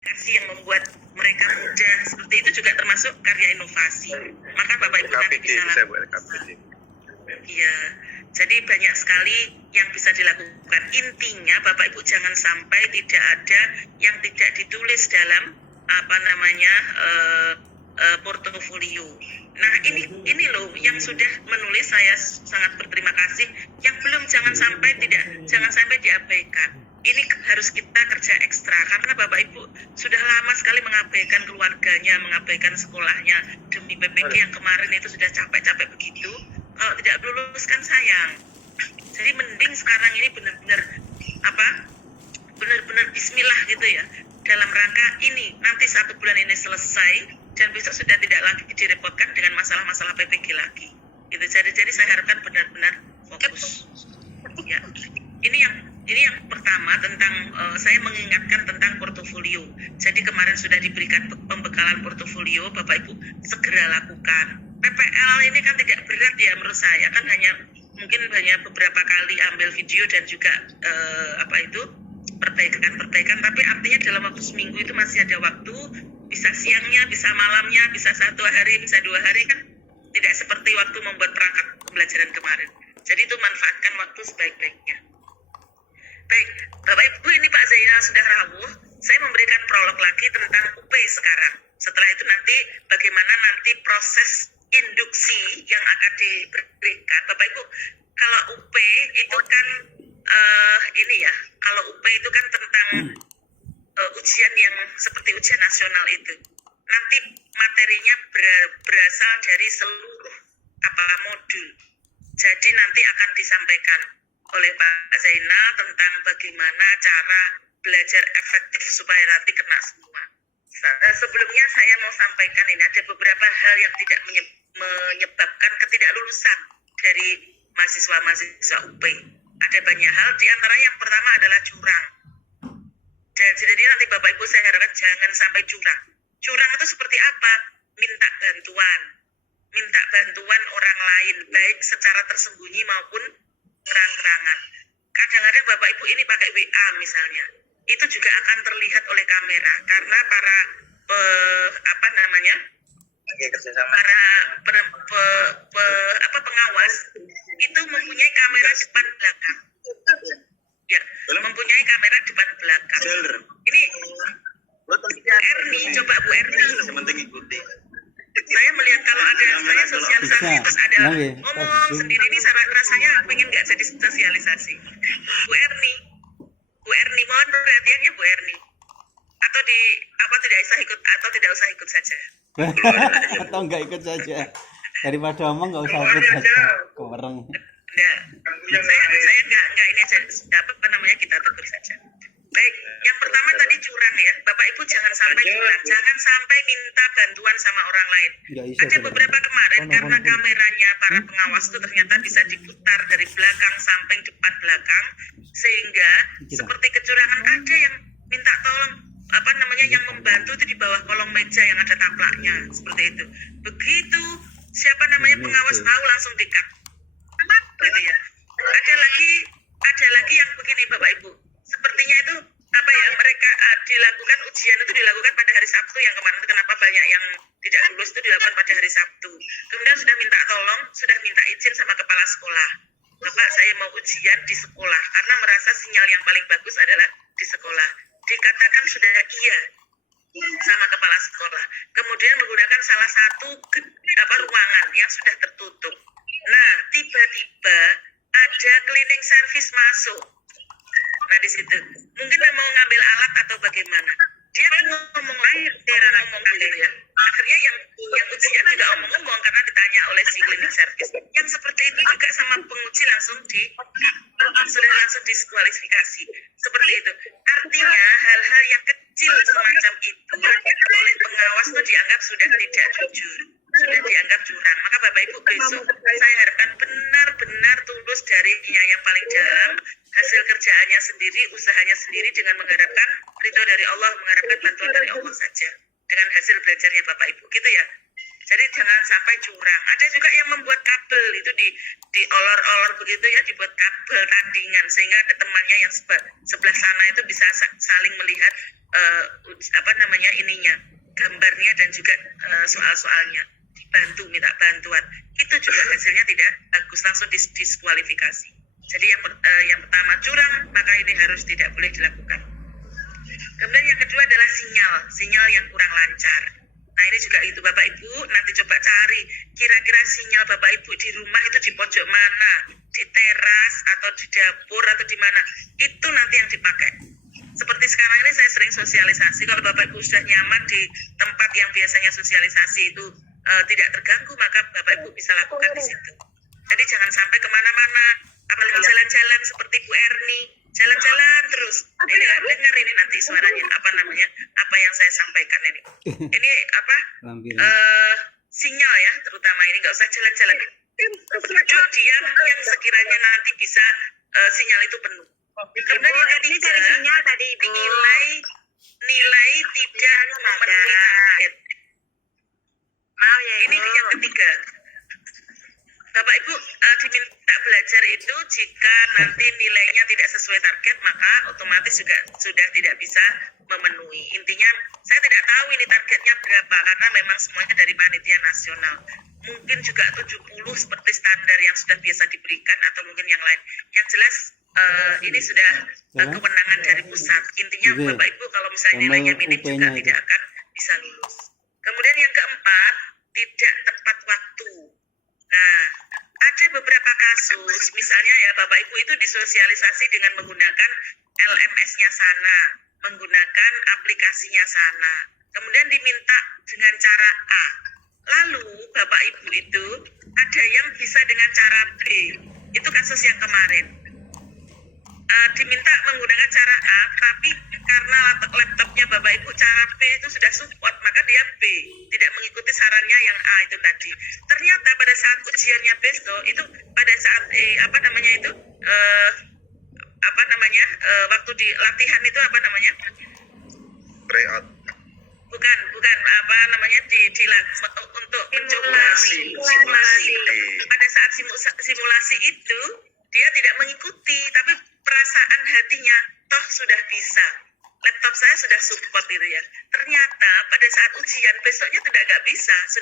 aplikasi yang membuat mereka mudah seperti itu juga termasuk karya inovasi. Maka Bapak Ibu nanti bisa lakukan. Iya, jadi banyak sekali yang bisa dilakukan. Intinya Bapak Ibu jangan sampai tidak ada yang tidak ditulis dalam portofolio. Nah ini loh yang sudah menulis, saya sangat berterima kasih. Yang belum jangan sampai diabaikan. Ini harus kita kerja ekstra karena Bapak Ibu sudah lama sekali mengabaikan keluarganya, mengabaikan sekolahnya demi PPG yang kemarin itu sudah capek-capek begitu. Kalau tidak lulus kan sayang. Jadi mending sekarang ini benar-benar bismillah gitu ya. Dalam rangka ini nanti 1 bulan ini selesai dan besok sudah tidak lagi direpotkan dengan masalah-masalah PPG lagi. Gitu. Jadi saya harapkan benar-benar fokus. Ya. Ini yang pertama tentang saya mengingatkan tentang portofolio. Jadi kemarin sudah diberikan pembekalan portofolio, Bapak Ibu segera lakukan. PPL ini kan tidak berat ya menurut saya, kan mungkin hanya beberapa kali ambil video dan juga perbaikan, tapi artinya dalam waktu seminggu itu masih ada waktu, bisa siangnya, bisa malamnya, bisa 1 hari, bisa 2 hari, kan tidak seperti waktu membuat perangkat pembelajaran kemarin. Jadi itu manfaatkan waktu sebaik-baiknya. Baik, Bapak Ibu, ini Pak Zainal sudah rawuh, saya memberikan prolog lagi tentang UP sekarang. Setelah itu nanti bagaimana nanti proses induksi yang akan diberikan. Bapak Ibu, kalau UP itu kan kalau UP itu kan tentang ujian yang seperti ujian nasional itu. Nanti materinya berasal dari seluruh modul. Jadi nanti akan disampaikan oleh Pak Zainal tentang bagaimana cara belajar efektif supaya nanti kena semua. Sebelumnya saya mau sampaikan ini ada beberapa hal yang tidak menyebabkan ketidaklulusan dari mahasiswa UP. Ada banyak hal, diantaranya yang pertama adalah curang. Jadi nanti Bapak Ibu saya harapkan jangan sampai curang. Curang itu seperti apa? Minta bantuan orang lain, baik secara tersembunyi maupun terang-terangan. Kadang-kadang Bapak Ibu ini pakai WA misalnya, itu juga akan terlihat oleh kamera karena para pengawas itu mempunyai kamera depan belakang. Ya, mempunyai kamera depan belakang. Ini Erni, coba Bu Erni. Saya melihat kalau ada saya sosialisasi terus ada ngomong sendiri, ini rasanya pengen nggak jadi sosialisasi. Bu Erni mohon perhatiannya Bu Erni. Atau tidak usah ikut saja. Atau nggak ikut saja. Daripada omong nggak usah ikut saja. Kewereng. Saya nggak ini aja. Kita tegur saja. Baik, yang pertama tadi curang ya. Bapak Ibu jangan sampai curang. Jangan sampai minta bantuan sama orang lain. Ada beberapa kemarin karena kameranya para pengawas itu ternyata bisa diputar dari belakang, samping, depan, belakang. Sehingga seperti kecurangan ada yang minta tolong yang membantu itu di bawah kolong meja yang ada taplaknya, seperti itu. Begitu pengawas tahu langsung di-cut. Gitu ya. Ada lagi yang begini Bapak Ibu. Sepertinya itu mereka ujian itu dilakukan pada hari Sabtu yang kemarin itu, kenapa banyak yang tidak lulus itu dilakukan pada hari Sabtu. Kemudian sudah minta tolong, sudah minta izin sama kepala sekolah. Bapak, saya mau ujian di sekolah karena merasa sinyal yang paling bagus adalah di sekolah. Dikatakan sudah iya sama kepala sekolah. Kemudian menggunakan salah satu ruangan yang sudah tertutup. Nah, tiba-tiba ada cleaning service masuk. Nah, di situ mungkin mau ngambil alat atau bagaimana. Dia ngomong akhirnya yang ujian juga omong-omong karena ditanya oleh si cleaning service. Yang seperti itu juga sama penguji sudah langsung diskualifikasi. Seperti itu. Artinya hal-hal yang kecil semacam itu oleh pengawas itu dianggap sudah tidak jujur, sudah dianggap curang. Maka Bapak Ibu besok saya harapkan benar-benar tulus dari yang paling dalam, hasil kerjaannya sendiri, usahanya sendiri dengan mengharapkan ridho dari Allah, mengharapkan bantuan dari Allah saja. Dengan hasil belajarnya Bapak Ibu, gitu ya. Jadi jangan sampai curang. Ada juga yang membuat kabel itu diolor-olor begitu ya, dibuat kabel tandingan sehingga ada temannya yang sebelah sana itu bisa saling melihat ininya, gambarnya dan juga soal-soalnya, dibantu, minta bantuan. Itu juga hasilnya tidak bagus, langsung diskualifikasi. Jadi yang pertama curang, maka ini harus tidak boleh dilakukan. Kemudian yang kedua adalah sinyal yang kurang lancar. Nah ini juga itu Bapak Ibu nanti coba cari kira-kira sinyal Bapak Ibu di rumah itu di pojok mana, di teras atau di dapur atau di mana, itu nanti yang dipakai. Seperti sekarang ini saya sering sosialisasi, kalau Bapak Ibu sudah nyaman di tempat yang biasanya sosialisasi itu tidak terganggu, maka Bapak Ibu bisa lakukan di situ. Jadi jangan sampai kemana-mana, apalagi jalan-jalan seperti Bu Erni, jalan-jalan terus. Ini dengar ini nanti suaranya, apa yang saya sampaikan ini. Ini sinyal ya, terutama ini nggak usah jalan-jalan. Tujuh dia yang sekiranya nanti bisa sinyal itu penuh. Karena yang ketiga, nilai tidak memenuhi target. Ini yang ketiga. Bapak Ibu diminta belajar itu jika nanti nilainya tidak sesuai target, maka otomatis juga sudah tidak bisa memenuhi. Intinya saya tidak tahu ini targetnya berapa karena memang semuanya dari panitia nasional. Mungkin juga 70 seperti standar yang sudah biasa diberikan atau mungkin yang lain. Yang jelas ini sudah kewenangan dari pusat. Intinya Bapak Ibu kalau misalnya nilainya minim juga tidak akan bisa lulus. Kemudian yang keempat, tidak tepat waktu. Nah, ada beberapa kasus, misalnya ya Bapak Ibu itu disosialisasi dengan menggunakan LMS-nya sana, menggunakan aplikasinya sana, kemudian diminta dengan cara A. Lalu Bapak Ibu itu ada yang bisa dengan cara B, itu kasus yang kemarin. Diminta menggunakan cara A, tapi karena laptopnya Bapak Ibu cara B itu sudah support, maka dia B, tidak mengikuti sarannya yang A itu tadi. Ternyata pada saat ujiannya besok itu pada saat waktu di latihan itu tryout. Bukan untuk mencoba simulasi. Pada saat simulasi itu dia tidak mengikuti, tapi perasaan hatinya toh sudah bisa. Laptop saya sudah support itu ya. Ternyata pada saat ujian besoknya sudah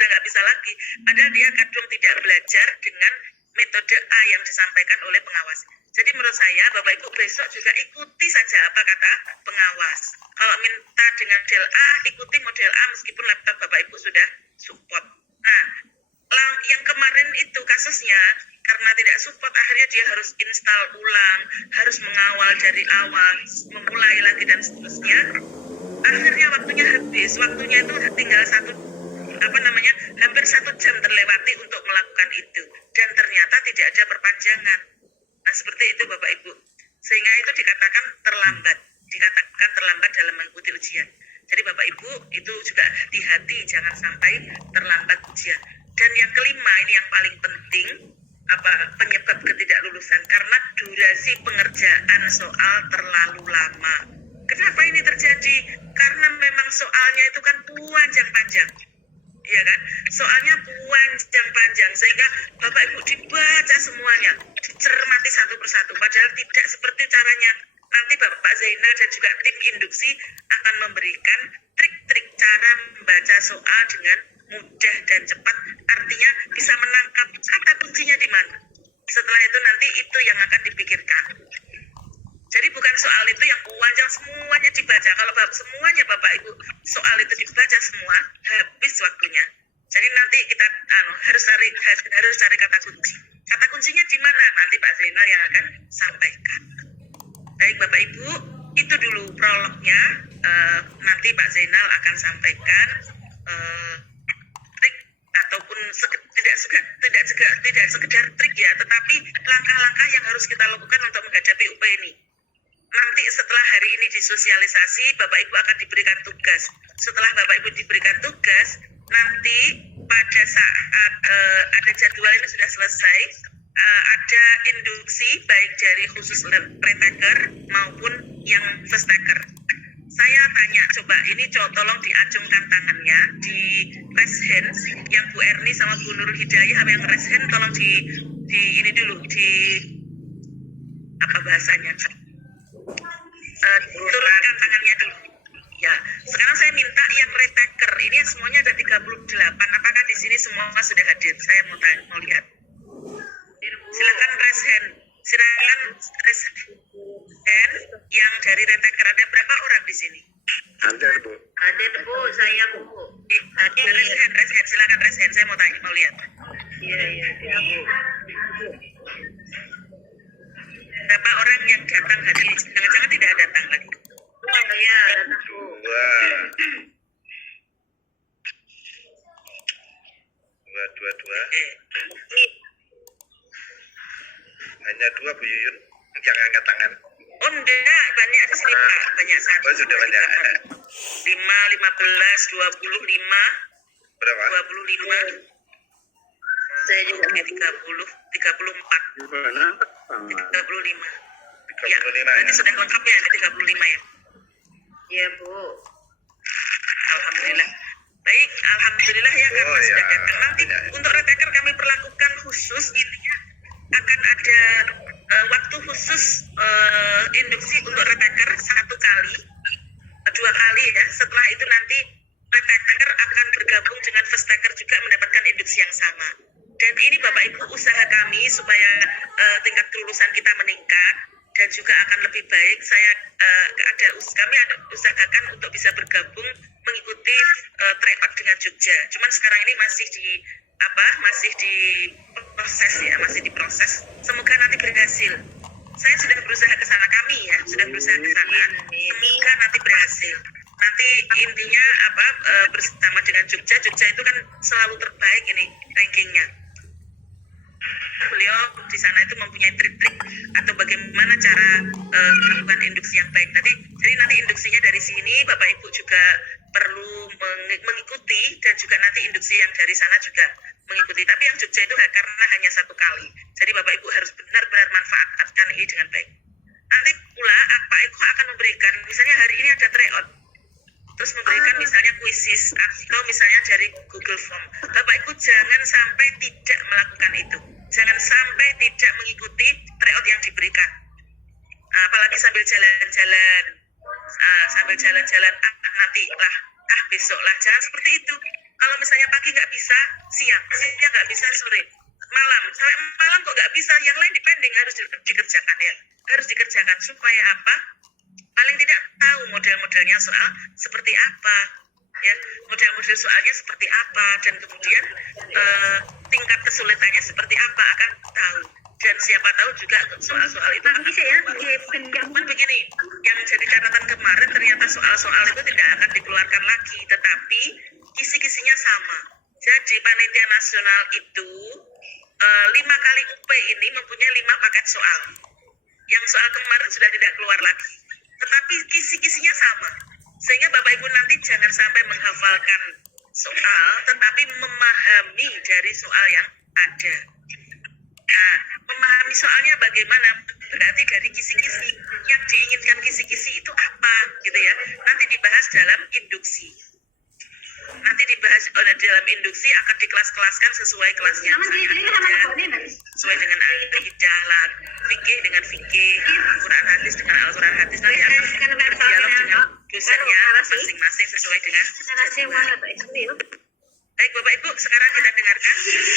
nggak bisa lagi. Padahal dia kadung tidak belajar dengan metode A yang disampaikan oleh pengawas. Jadi menurut saya Bapak Ibu besok juga ikuti saja apa kata pengawas. Kalau minta dengan model A, ikuti model A meskipun laptop Bapak Ibu sudah support. Nah, yang kemarin itu kasusnya karena tidak support akhirnya dia harus install ulang, harus mengawal dari awal, memulai lagi dan seterusnya. Akhirnya waktunya habis, waktunya itu tinggal hampir 1 jam terlewati untuk melakukan itu dan ternyata tidak ada perpanjangan. Nah seperti itu Bapak Ibu, sehingga itu dikatakan terlambat dalam mengikuti ujian. Jadi Bapak Ibu itu juga hati-hati jangan sampai terlambat ujian. Dan yang kelima ini yang paling penting, penyebab ketidaklulusan karena durasi pengerjaan soal terlalu lama. Kenapa ini terjadi? Karena memang soalnya itu kan panjang, ya kan? Soalnya panjang sehingga Bapak Ibu dibaca semuanya, dicermati satu persatu. Padahal tidak seperti caranya. Nanti Bapak Zainal dan juga tim induksi akan memberikan trik-trik cara membaca soal dengan mudah dan cepat, artinya bisa menangkap kata kuncinya di mana. Setelah itu nanti itu yang akan dipikirkan. Jadi bukan soal itu yang panjang semuanya dibaca. Kalau semuanya Bapak Ibu soal itu dibaca semua, habis waktunya. Jadi nanti kita harus cari kata kunci. Kata kuncinya di mana? Nanti Pak Zainal yang akan sampaikan. Baik Bapak Ibu, itu dulu prolognya. Nanti Pak Zainal akan sampaikan trik ataupun tidak sekedar trik ya, tetapi langkah-langkah yang harus kita lakukan untuk menghadapi UP ini. Nanti setelah hari ini disosialisasi, Bapak Ibu akan diberikan tugas. Setelah Bapak Ibu diberikan tugas, nanti pada saat ada jadwal ini sudah selesai, ada induksi baik dari khusus pre-taker maupun yang first taker. Saya tanya, coba ini tolong diacungkan tangannya di raise hand yang Bu Erni sama Bu Nurul Hidayah yang raise hand tolong di ini dulu di apa bahasanya? Turunkan tangannya dulu. Ya, sekarang saya minta yang retaker ini semuanya ada 38. Apakah di sini semua sudah hadir? Saya mau lihat. Silakan raise hand. Silakan raise hand yang dari retaker. Ada berapa orang di sini? Ada Bu. Ada Bu, saya Bu. Ada raise hand. Silakan raise hand. Saya mau lihat. Iya Bu. Berapa orang yang datang hari ini? Jangan-jangan tidak datang lagi. Iya, datang Bu. 2. Hanya 2 Bu Yuyun yang angkat tangan. Oh enggak, banyak di sini Pak. Banyak satu. Oh sudah banyak. 5, 15, 25. Berapa? 25. Saya juga Oke, 34. 35. Ya, 35 berarti ya. sudah lengkap ya, ada 35 ya. Iya Bu. Alhamdulillah. Baik, alhamdulillah ya karena Oh, sudah ya. datang. Nanti untuk retaker kami perlakukan khusus, intinya akan ada waktu khusus induksi untuk retaker 1 kali, 2 kali ya. Setelah itu nanti retaker akan bergabung dengan first taker juga mendapatkan induksi yang sama. Dan ini Bapak Ibu usaha kami supaya tingkat kelulusan kita meningkat dan juga akan lebih baik. Kami ada usahakan untuk bisa bergabung mengikuti tryout dengan Jogja. Cuman sekarang ini masih di proses. Semoga nanti berhasil. Saya sudah berusaha ke sana, kami ya sudah berusaha ke sana. Semoga nanti berhasil. Nanti intinya bersama dengan Jogja itu kan selalu terbaik ini rankingnya. Beliau di sana itu mempunyai trik-trik atau bagaimana cara melakukan induksi yang baik. Jadi nanti induksinya dari sini Bapak Ibu juga perlu mengikuti dan juga nanti induksi yang dari sana juga mengikuti. Tapi yang Jogja itu karena hanya 1 kali. Jadi Bapak Ibu harus benar-benar manfaatkan ini dengan baik. Nanti pula Pak Eko akan memberikan, misalnya hari ini ada tryout, terus memberikan misalnya kuisis atau misalnya dari Google Form. Bapak Ibu jangan sampai tidak melakukan itu. Jangan sampai tidak mengikuti tryout yang diberikan. Apalagi sambil jalan-jalan, nanti lah, besok lah. Jangan seperti itu. Kalau misalnya pagi nggak bisa, siangnya nggak bisa, sore, malam, sampai malam kok nggak bisa, yang lain dipending harus dikerjakan ya. Harus dikerjakan supaya apa? Paling tidak tahu model-modelnya soal seperti apa, ya, model-model soalnya seperti apa, dan kemudian tingkat kesulitannya seperti apa akan tahu. Dan siapa tahu juga soal-soal itu akan Bisa ya? cuman begini, yang jadi catatan kemarin ternyata soal-soal itu tidak akan dikeluarkan lagi, tetapi kisi-kisinya sama. Jadi panitia nasional itu 5 kali UP ini mempunyai 5 paket soal. Yang soal kemarin sudah tidak keluar lagi, tetapi kisi-kisinya sama. Sehingga Bapak Ibu nanti jangan sampai menghafalkan soal, tetapi memahami dari soal yang ada. Nah, memahami soalnya bagaimana? Berarti dari kisi-kisi yang diinginkan kisi-kisi itu apa, gitu ya. Nanti dibahas dalam induksi. Nanti dibahas dalam induksi akan dikelas-kelaskan sesuai kelasnya. Sesuai dengan akidah lah, fikih dengan fikih, Al-Quran hadis dengan Al-Quran hadis. Nanti akan berdialog dengan dosennya masing-masing sesuai dengan Baik Bapak Ibu, sekarang kita dengarkan.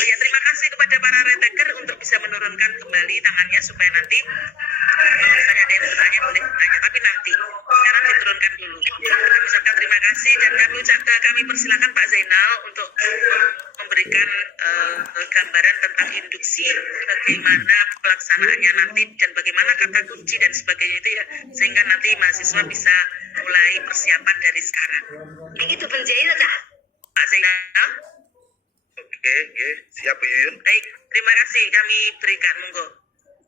Ya, terima kasih kepada para retaker untuk bisa menurunkan kembali tangannya supaya nanti kalau misalnya ada yang bertanya boleh bertanya, tapi nanti sekarang diturunkan dulu. Kami ucapkan terima kasih dan kami persilakan Pak Zainal untuk memberikan gambaran tentang induksi, bagaimana pelaksanaannya nanti dan bagaimana kata kunci dan sebagainya itu ya, sehingga nanti mahasiswa bisa mulai persiapan dari sekarang. Begitu penjahit Kak. Pak Zainal. Oke, siap Bu Yuyun. Baik, terima kasih kami berikan, monggo.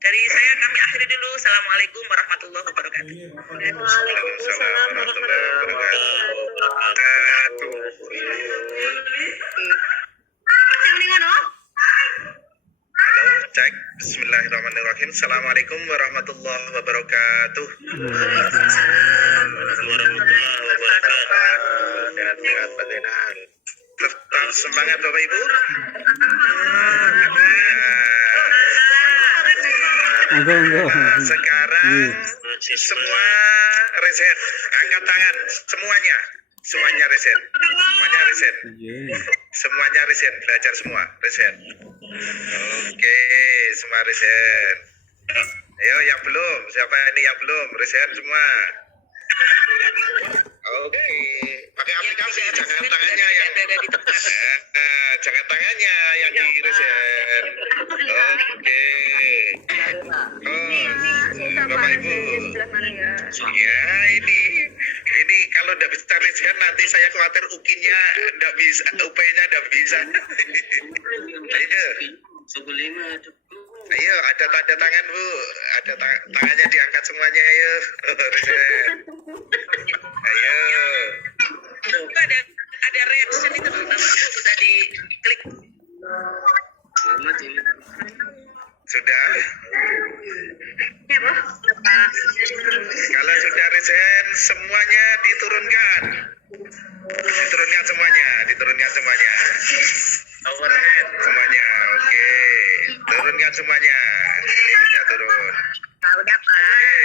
Dari saya kami akhiri dulu. Assalamualaikum warahmatullahi wabarakatuh. Waalaikumsalam warahmatullahi wabarakatuh. wabarakatuh. Halo, cek. Bismillah. Bismillahirrahmanirrahim. Assalamualaikum warahmatullahi wabarakatuh. Sehat-sehat Pak. Tetap semangat Bapak Ibu. Enggak. Sekarang semua reset, angkat tangan, semuanya reset, Iya. semuanya reset, belajar semua reset. Oke, semua reset. Ayo yang belum, siapa ini yang belum reset semua? Oke, pakai aplikasi, jangan tangannya yang jangan tangannya yang di reset. Oke. Bapak Ibu, ya ini kalau tidak bisa reset nanti saya khawatir UKI-nya tidak bisa, UP-nya tidak bisa. Ayo, ada tanda tangan Bu, ada tangannya diangkat semuanya, ayo. Reset. Ayo. Ada reaction itu Bapak Ibu sudah diklik. Sudah? Ya, Bu. Kalau sudah reset, semuanya diturunkan. Diturunkan semuanya. Overhead semuanya, oke. Turunkan semuanya. Ini sudah turun. Udah, Pak. Oke.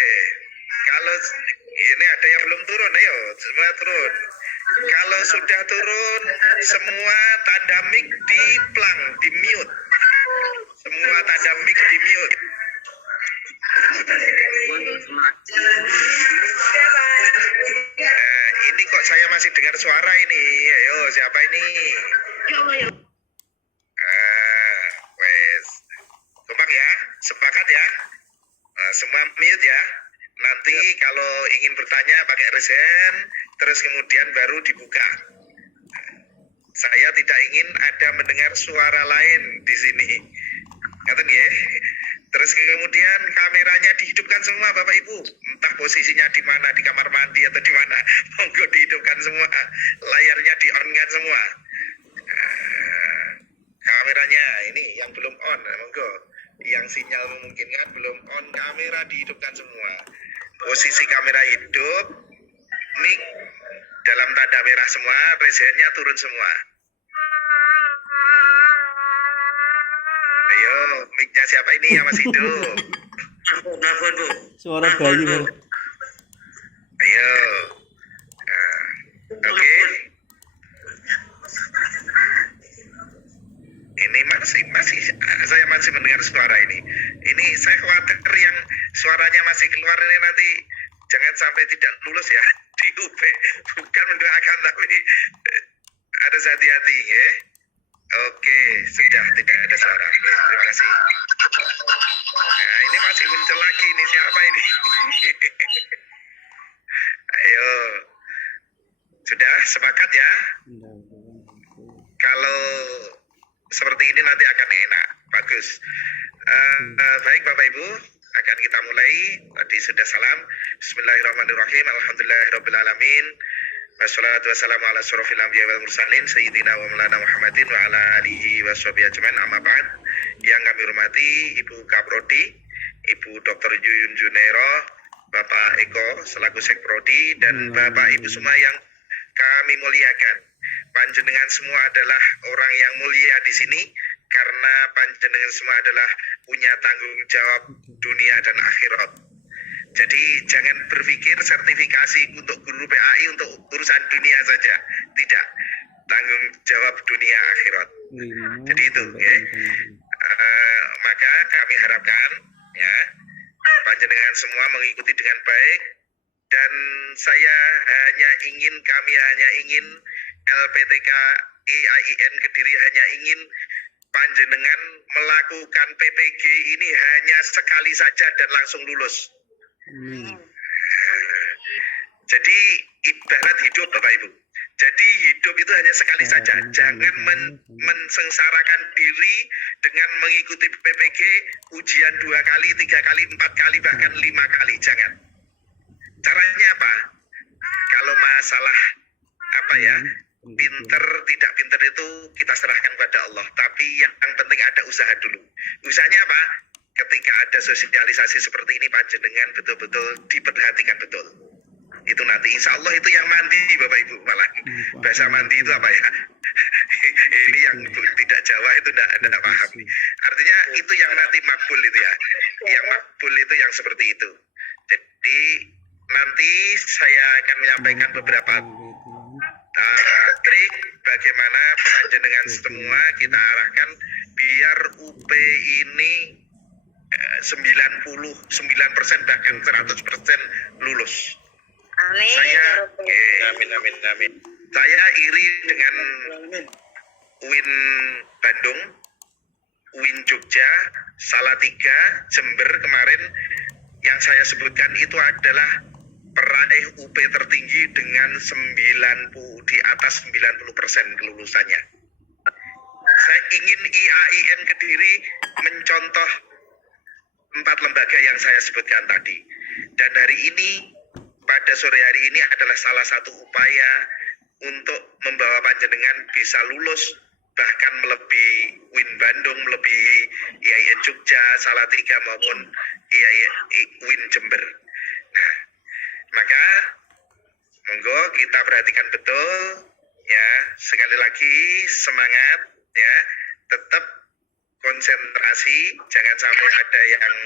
Kalau ini ada yang belum turun, ayo semua turun. Kalau sudah turun, semua tanda mic di-plang, di-mute. Semua tanda mic di-mute. Nah, ini kok saya masih dengar suara ini. Ayo, siapa ini? Yuk. Wes. Kompak ya, sepakat ya. Nah, semua mute ya. Nanti kalau ingin bertanya pakai resen, terus kemudian baru dibuka. Saya tidak ingin ada mendengar suara lain di sini. Ngerti ya? Terus kemudian kameranya dihidupkan semua Bapak Ibu. Entah posisinya di mana, di kamar mandi atau di mana. Monggo dihidupkan semua. Layarnya di-on-kan semua. Kameranya ini yang belum on, monggo. Yang sinyal memungkinkan belum on, kamera dihidupkan semua. Posisi kamera hidup, mic dalam tanda merah semua, resennya turun semua. Ayo, mic-nya siapa ini yang masih hidup? Nelfon Bu. Suara bayi baru. Ayo. Nah, oke. Ini masih saya masih mendengar suara ini. Ini saya khawatir yang suaranya masih keluar ini nanti jangan sampai tidak lulus ya di UP. Bukan mendoakan tapi harus hati-hati ya. Oke, sudah tidak ada suara. Oke, terima kasih. Nah, ini masih muncul lagi ini siapa ini? Ayo. Sudah sepakat ya? Kalau seperti ini nanti akan enak, bagus. Baik Bapak Ibu, akan kita mulai. Tadi sudah salam. Bismillahirrahmanirrahim. Alhamdulillahirrabbilalamin. Wassalatu wassalamu ala asyrofil anbiya wal mursalin sayyidina wa maulana Muhammadin wa ala alihi washabihi ajmain. Amma ba'd. Yang kami hormati Ibu Kaprodi, Ibu Dr. Yuyun Junero, Bapak Eko selaku Sekprodi, dan Bapak Ibu semua yang kami muliakan. Panjenengan semua adalah orang yang mulia di sini karena panjenengan semua adalah punya tanggung jawab dunia dan akhirat. Jadi jangan berpikir sertifikasi untuk guru PAI untuk urusan dunia saja, tidak. Tanggung jawab dunia akhirat. Jadi itu ya. Maka kami harapkan ya panjenengan semua mengikuti dengan baik, dan kami hanya ingin LPTK IAIN Kediri hanya ingin panjenengan melakukan PPG ini hanya sekali saja dan langsung lulus. Jadi ibarat hidup Bapak Ibu. Jadi hidup itu hanya sekali saja. Jangan mensengsarakan diri dengan mengikuti PPG ujian 2 kali, 3 kali, 4 kali, bahkan 5 kali. Jangan. Caranya apa? Kalau masalah pinter tidak pinter itu kita serahkan kepada Allah. Tapi yang penting ada usaha dulu. Usahanya apa? ketika ada sosialisasi seperti ini panjenengan betul-betul diperhatikan betul. Itu nanti insya Allah itu yang mandi Bapak Ibu malah. Bahasa mandi itu apa ya? Ini yang tidak Jawa itu tidak paham. Artinya itu yang nanti makbul itu ya. Yang makbul itu yang seperti itu. Jadi nanti saya akan menyampaikan beberapa trik bagaimana panjenengan semua kita arahkan biar UP ini 99% bahkan 100% lulus. Amin. Saya Amin. Saya iri dengan UIN Bandung, UIN Jogja, Salatiga, Jember kemarin yang saya sebutkan itu adalah peraih UP tertinggi dengan di atas 90% kelulusannya. Saya ingin IAIN Kediri mencontoh 4 lembaga yang saya sebutkan tadi. Dan hari ini, pada sore hari ini adalah salah satu upaya untuk membawa panjenengan bisa lulus, bahkan melebihi UIN Bandung, melebihi IAIN Jogja, Salatiga maupun UIN Jember. Nah, maka monggo kita perhatikan betul ya, sekali lagi semangat ya, tetap konsentrasi, jangan sampai ada yang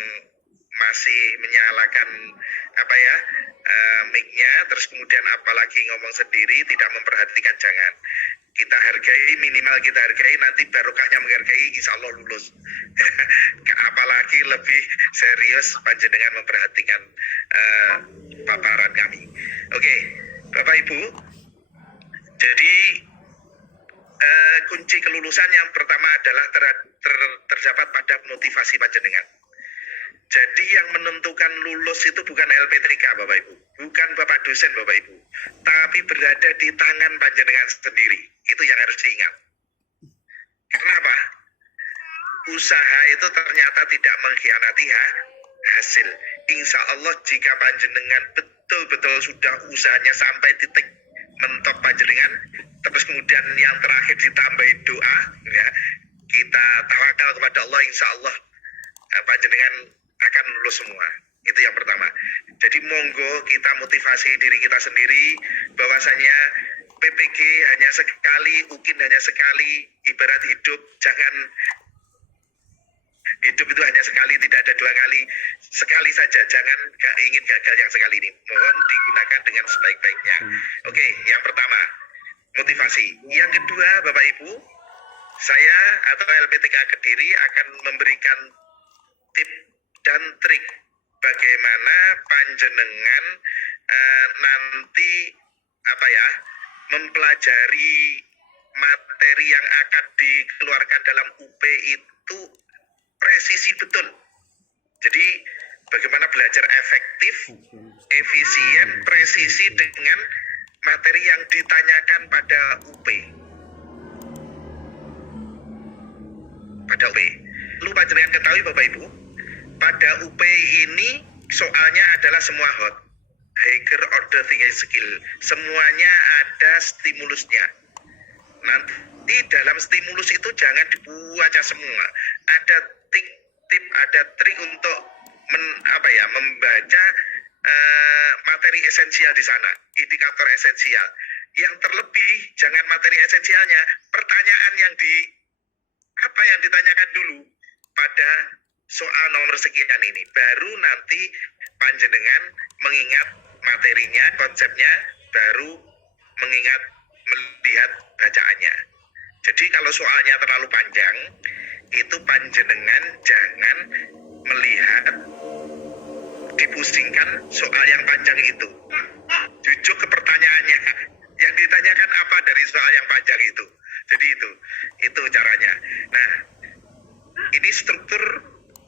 masih menyalakan mic-nya, terus kemudian apalagi ngomong sendiri, tidak memperhatikan, jangan. Kita hargai, minimal kita hargai, nanti barokahnya menghargai, insya Allah lulus. Apalagi lebih serius panjenengan memperhatikan paparan kami. Oke, Bapak Ibu, jadi kunci kelulusan yang pertama adalah terdapat pada motivasi panjenengan. Jadi yang menentukan lulus itu bukan LP3K Bapak Ibu, bukan Bapak dosen Bapak Ibu, tapi berada di tangan panjenengan sendiri. Itu yang harus diingat. Kenapa? Usaha itu ternyata tidak mengkhianati hasil. Insya Allah jika panjenengan betul-betul sudah usahanya sampai titik mentok panjenengan, terus kemudian yang terakhir ditambahi doa, ya, kita tawakal kepada Allah, insya Allah panjenengan akan lulus semua. Itu yang pertama. Jadi monggo kita motivasi diri kita sendiri bahwasanya PPG hanya sekali, UKIN hanya sekali, ibarat hidup, jangan hidup itu hanya sekali, tidak ada 2 kali, sekali saja, jangan ingin gagal yang sekali ini, mohon digunakan dengan sebaik-baiknya. Oke, yang pertama motivasi. Yang kedua Bapak Ibu, saya atau LP3K Kediri akan memberikan tip dan trik bagaimana panjenengan nanti mempelajari materi yang akan dikeluarkan dalam UP itu presisi betul. Jadi bagaimana belajar efektif, efisien, presisi dengan materi yang ditanyakan pada UP. Lu panjenengan ketahui Bapak Ibu, pada UP ini soalnya adalah semua hot, higher order thinking skill, semuanya ada stimulusnya. Nanti dalam stimulus itu jangan dibaca semua, ada tip, ada trik untuk membaca materi esensial di sana, indikator esensial. Yang terlebih jangan materi esensialnya, pertanyaan yang ditanyakan dulu pada soal nomor sekian ini, baru nanti panjenengan mengingat materinya, konsepnya, baru melihat bacaannya. Jadi kalau soalnya terlalu panjang, itu panjenengan jangan melihat, dipusingkan soal yang panjang itu. Jujuk ke pertanyaannya, yang ditanyakan apa dari soal yang panjang itu. Jadi itu caranya. Nah, ini struktur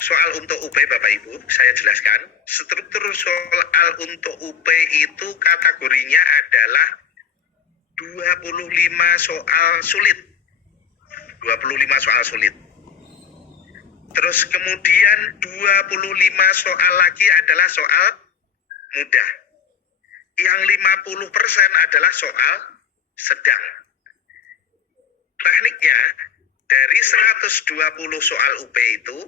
soal untuk UP Bapak Ibu, saya jelaskan. Struktur soal untuk UP itu kategorinya adalah 25 soal sulit. 25 soal sulit. Terus kemudian 25 soal lagi adalah soal mudah. Yang 50% adalah soal sedang. Tekniknya, dari 120 soal UP itu,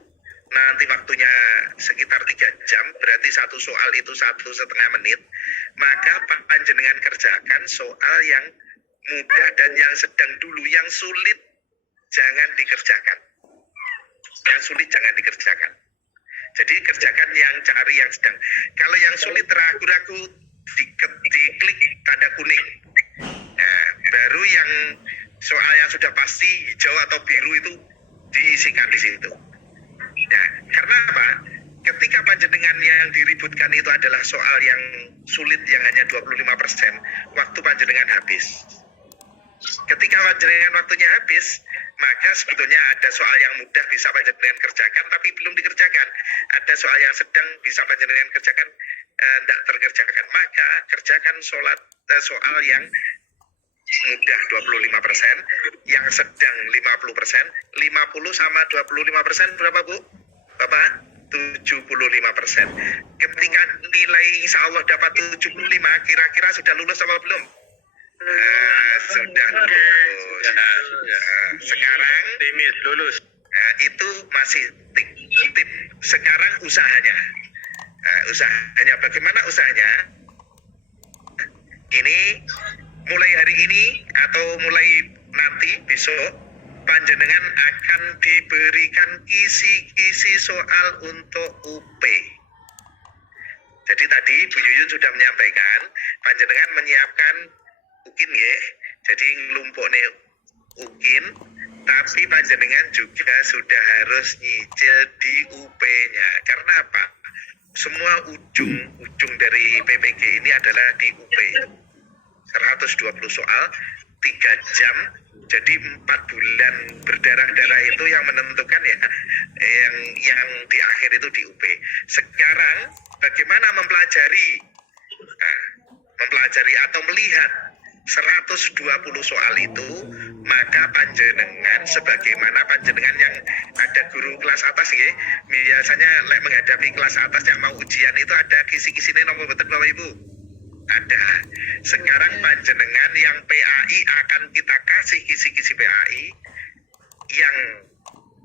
nanti waktunya sekitar 3 jam, berarti satu soal itu 1,5 menit, maka panjenengan kerjakan soal yang mudah dan yang sedang dulu. Yang sulit jangan dikerjakan. Yang sulit jangan dikerjakan. Jadi kerjakan yang cari yang sedang. Kalau yang sulit ragu-ragu, diklik tanda kuning. Nah, baru yang soal yang sudah pasti hijau atau biru itu diisikan di situ. Nah, karena apa? Ketika panjenengan yang diributkan itu adalah soal yang sulit yang hanya 25%, waktu panjenengan habis. Ketika panjenengan waktunya habis, maka sebetulnya ada soal yang mudah bisa panjenengan kerjakan tapi belum dikerjakan. Ada soal yang sedang bisa panjenengan kerjakan, tidak terkerjakan. Maka kerjakan soal yang mudah 25%, yang sedang 50%, 50 sama 25% berapa Bu? Bapak? 75%. Ketika nilai insya Allah dapat 75, kira-kira sudah lulus apa belum? Sudah lulus. Sekarang Timis lulus. itu masih tip. Sekarang usahanya. Usahanya bagaimana usahanya? Ini mulai hari ini atau mulai nanti besok panjenengan akan diberikan kisi-kisi soal untuk UP. Jadi tadi Bu Yuyun sudah menyampaikan panjenengan menyiapkan UKIN ya. Jadi nglumpukne UKIN, tapi panjenengan juga sudah harus nyicil di UP-nya. Karena apa? Semua ujung dari PPG ini adalah di UP. 120 soal, 3 jam, jadi 4 bulan berdarah-darah itu yang menentukan ya, yang di akhir itu di UP. Sekarang bagaimana mempelajari atau melihat 120 soal itu, maka panjenengan sebagaimana panjenengan yang ada guru kelas atas ya, biasanya menghadapi kelas atas yang mau ujian itu ada kisi-kisine nomor betul Bapak Ibu. Ada. Sekarang panjenengan yang PAI akan kita kasih kisi-kisi PAI, yang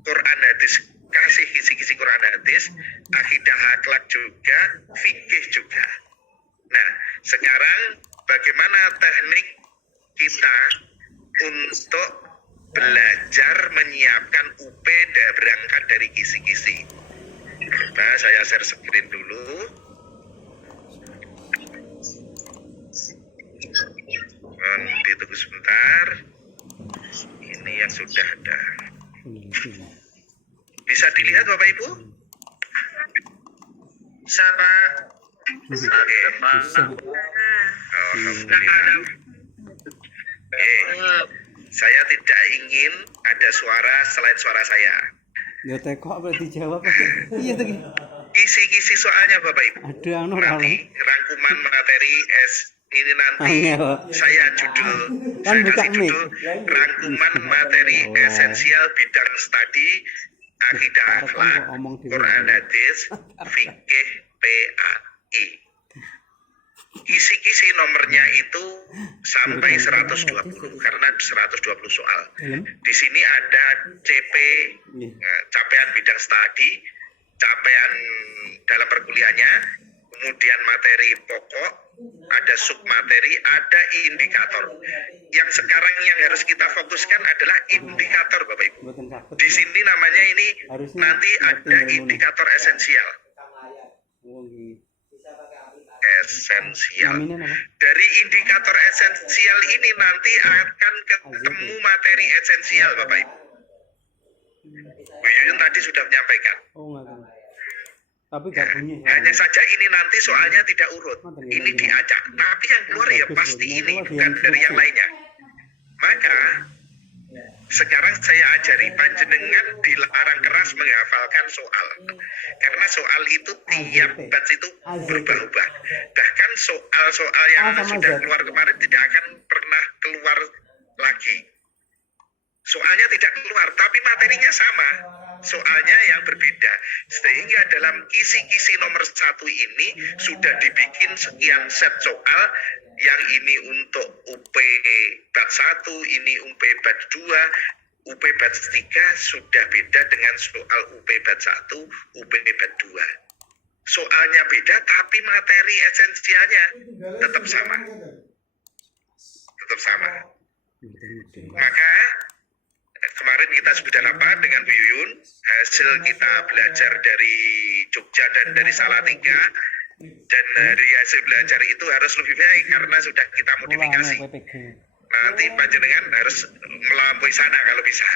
Quran hadis kasih kisi-kisi Quran hadis, akidah akhlak juga, fikih juga. Nah, sekarang bagaimana teknik kita untuk belajar menyiapkan UP berangkat dari kisi-kisi? Coba saya share screen dulu. Ditunggu sebentar. Ini yang sudah ada. Bisa dilihat Bapak Ibu? Bisa Pak? Oke. Alhamdulillah. Oke. Saya tidak ingin ada suara selain suara saya. Ya teko berarti jawab. Iya tuh. Kisi-kisi soalnya Bapak Ibu. Ada anu Nanti rangkuman materi ini nanti saya judul, kan saya buka kasih judul rangkuman materi esensial bidang studi akidah akhlak, Quran hadis, fikih PAI. Kisi-kisi nomornya itu sampai 120 karena 120 soal. Di sini ada CP, capaian bidang studi, capaian dalam perkuliahannya, kemudian materi pokok, ada submateri, ada indikator. Yang sekarang yang harus kita fokuskan adalah indikator Bapak Ibu. Di sini namanya ini nanti ada indikator esensial. Esensial. Dari indikator esensial ini nanti akan ketemu materi esensial Bapak Ibu. Bu Yuyun tadi sudah menyampaikan. Tapi gak bunyi. Hanya saja ini nanti soalnya tidak urut. Ini diacak. Tapi yang keluar ya pasti ini, bukan dari yang lainnya. Maka sekarang saya ajari panjenengan dilarang keras menghafalkan soal. Karena soal itu tiap batch itu berubah-ubah. Bahkan soal-soal yang sudah keluar kemarin tidak akan pernah keluar lagi. Soalnya tidak keluar, tapi materinya sama. Soalnya yang berbeda. Sehingga dalam kisi-kisi nomor 1 ini sudah dibikin sekian set soal. Yang ini untuk UP batch 1, ini UP batch 2. UP batch 3 sudah beda dengan soal UP batch 1, UP batch 2. Soalnya beda, tapi materi esensialnya tetap sama. Tetap sama. Maka kemarin kita sudah rapat dengan Bu Yuyun, hasil kita belajar dari Jogja dan dari Salatiga, dan dari hasil belajar itu harus lebih baik karena sudah kita modifikasi. Nanti panjenengan harus melampaui sana kalau bisa.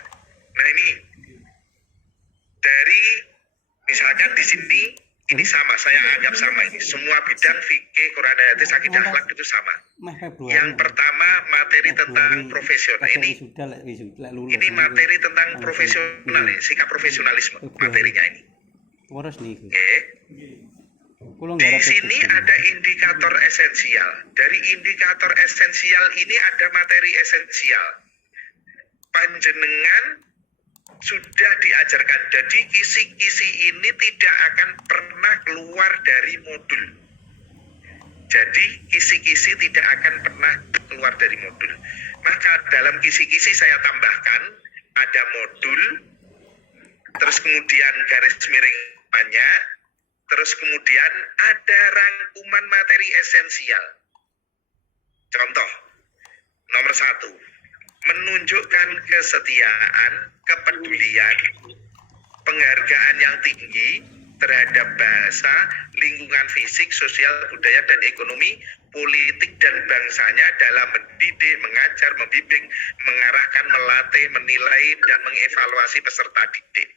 Nah ini dari misalkan di sini ini sama, saya anggap sama ini. Semua bidang fikih, Quran, hadis, akidah, akhlak itu sama. Yang pertama materi tentang profesional ini materi tentang profesional, sikap profesionalisme materinya ini. Oke. Di sini ada indikator esensial. Dari indikator esensial ini ada materi esensial. Panjenengan sudah diajarkan. Jadi kisi-kisi ini tidak akan pernah keluar dari modul. Jadi kisi-kisi tidak akan pernah keluar dari modul. Maka dalam kisi-kisi saya tambahkan ada modul, terus kemudian garis miring banyak, terus kemudian ada rangkuman materi esensial. Contoh, nomor 1, menunjukkan kesetiaan, kepedulian, penghargaan yang tinggi terhadap bahasa, lingkungan fisik, sosial, budaya, dan ekonomi, politik, dan bangsanya dalam mendidik, mengajar, membimbing, mengarahkan, melatih, menilai, dan mengevaluasi peserta didik.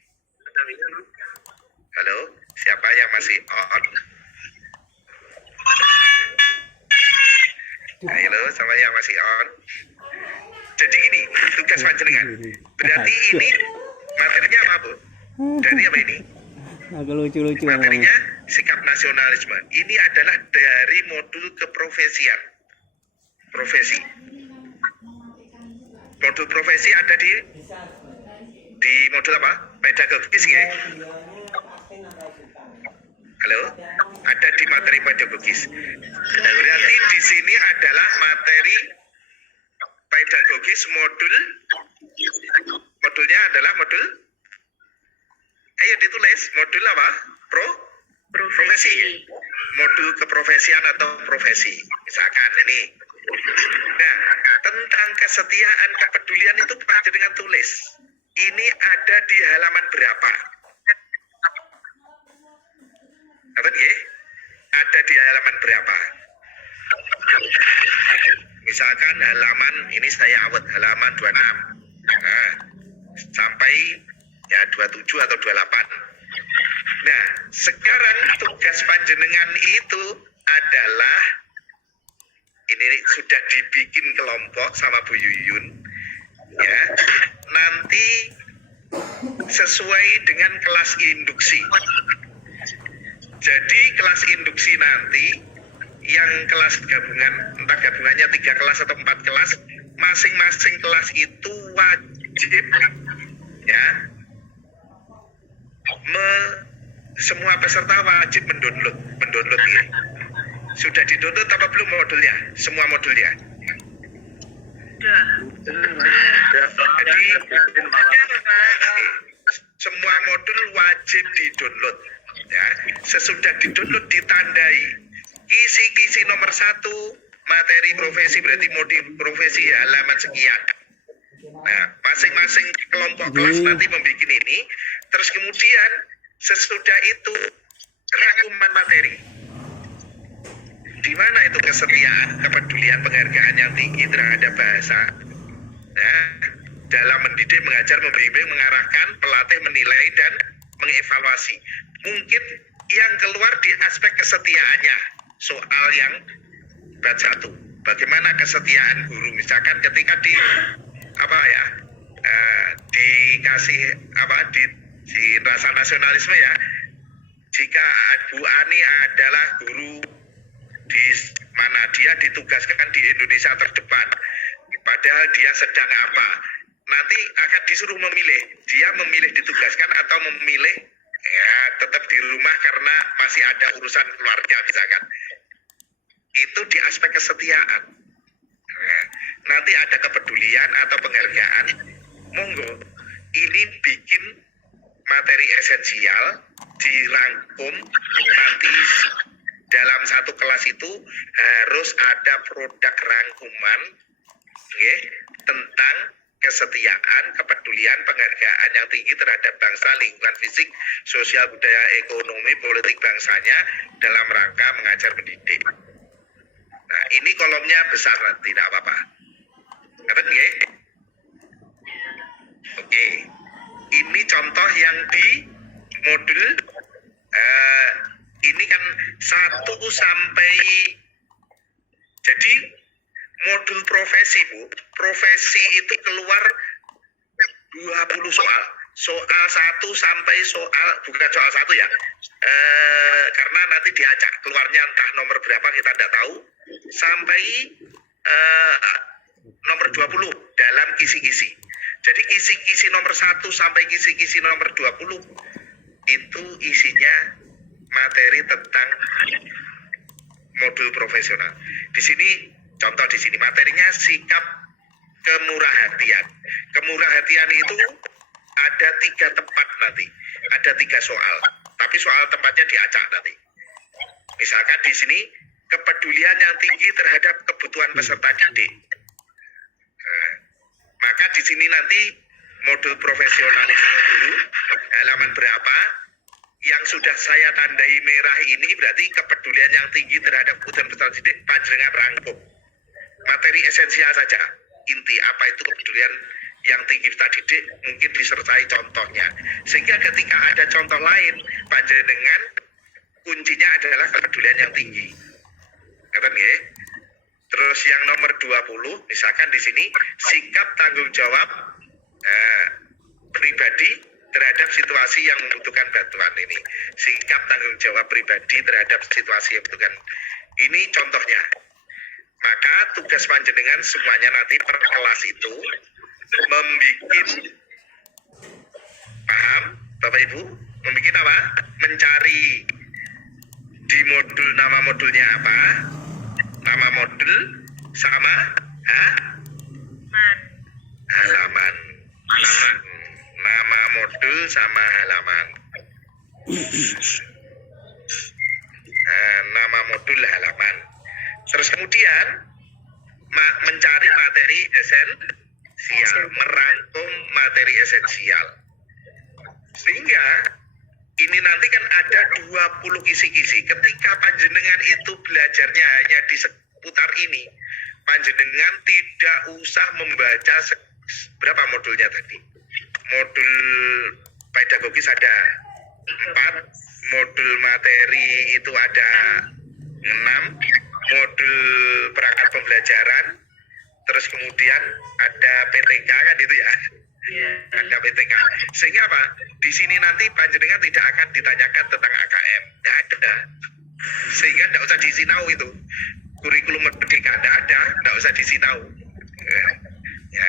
Halo, siapa yang masih on? Halo, siapa yang masih on? Jadi ini tugas panjenengan. Berarti ini materinya apa, Bu? Dari apa ini? Lucu-lucu. Materinya sikap nasionalisme. Ini adalah dari modul keprofesian. Profesi. Modul profesi ada di modul apa? Pedagogis ya? Halo? Ada di materi pedagogis. Berarti di sini adalah materi pedagogis modulnya adalah modul, ayo ditulis, modul apa? Profesi. Modul keprofesian atau profesi. Misalkan ini. Nah, tentang kesetiaan, kepedulian itu panjenengan tulis. Ini ada di halaman berapa? Apa ya? Ada di halaman berapa? Misalkan halaman ini saya awet halaman 26. Nah, sampai ya 27 atau 28. Nah, sekarang tugas panjenengan itu adalah ini sudah dibikin kelompok sama Bu Yuyun. Ya, nanti sesuai dengan kelas induksi. Jadi kelas induksi nanti yang kelas gabungan, entah gabungannya 3 kelas atau 4 kelas, masing-masing kelas itu wajib ya semua peserta wajib mendownload ya. Sudah didownload apa belum modulnya? Semua modulnya. Jadi semua modul wajib didownload ya. Sesudah didownload ditandai kisi-kisi nomor 1 materi profesi, berarti modul profesi halaman sekian. Nah, masing-masing kelompok kelas nanti membuat ini, terus kemudian sesudah itu rangkuman materi. Di mana itu kesetiaan, kepedulian, penghargaan yang tinggi terhadap bahasa. Nah, dalam mendidik, mengajar, membimbing, mengarahkan, pelatih, menilai, dan mengevaluasi. Mungkin yang keluar di aspek kesetiaannya, soal yang bab 1. Bagaimana kesetiaan guru, misalkan ketika di dikasih di rasa nasionalisme ya, jika Bu Ani adalah guru di mana, dia ditugaskan di Indonesia terdepan, padahal dia sedang apa, nanti akan disuruh memilih, dia memilih ditugaskan atau memilih ya tetap di rumah karena masih ada urusan keluarga misalkan. Itu di aspek kesetiaan. Nah, nanti ada kepedulian atau penghargaan monggo ini bikin materi esensial dirangkum nanti dalam satu kelas itu harus ada produk rangkuman tentang kesetiaan, kepedulian, penghargaan yang tinggi terhadap bangsa, lingkungan fisik, sosial, budaya, ekonomi, politik bangsanya dalam rangka mengajar mendidik. Nah, ini kolomnya besar nanti, tidak apa-apa. Ngerti nggih? Oke. Ini contoh yang di modul ini kan 1 sampai, jadi modul profesi, Bu. Profesi itu keluar 20 soal. Soal 1 sampai bukan soal 1 ya. Karena nanti diacak keluarnya entah nomor berapa kita tidak tahu. Sampai nomor 20 dalam kisi-kisi. Jadi kisi-kisi nomor 1 sampai kisi-kisi nomor 20 itu isinya materi tentang modul profesional. Di sini contoh di sini materinya sikap kemurahhatian. Kemurahhatian itu ada 3 tempat nanti, ada 3 soal. Tapi soal tempatnya diacak nanti. Misalkan di sini kepedulian yang tinggi terhadap kebutuhan peserta didik. Nah, maka di sini nanti modul profesionalisme dulu halaman berapa yang sudah saya tandai merah ini berarti kepedulian yang tinggi terhadap kebutuhan peserta didik panjenengan rangkum. Materi esensial saja, inti apa itu kepedulian yang tinggi peserta didik mungkin disertai contohnya. Sehingga ketika ada contoh lain, panjenengan kuncinya adalah kepedulian yang tinggi. Ngerti ya? Terus yang nomor 20, misalkan di sini sikap tanggung jawab pribadi terhadap situasi yang membutuhkan bantuan ini. Sikap tanggung jawab pribadi terhadap situasi yang membutuhkan. Ini contohnya. Maka tugas panjenengan semuanya nanti per kelas itu membikin, paham Bapak Ibu? Membikin apa? Mencari di modul, nama modulnya apa? Nama modul sama halaman. Nama modul sama halaman. Nama modul halaman. Terus kemudian mencari materi esensial, merangkum materi esensial. Sehingga ini nanti kan ada 20 kisi-kisi. Ketika panjenengan itu belajarnya hanya di seputar ini, panjenengan tidak usah membaca berapa modulnya tadi. Modul pedagogis ada 4, modul materi itu ada 6, modul perangkat pembelajaran, terus kemudian ada PTK kan itu ya. Ada PTK. Sehingga apa? Di sini nanti panjenengan tidak akan ditanyakan tentang AKM. Tidak ada. Sehingga tidak usah diisi tahu itu. Kurikulum merdeka tidak usah diisi tahu. Ya,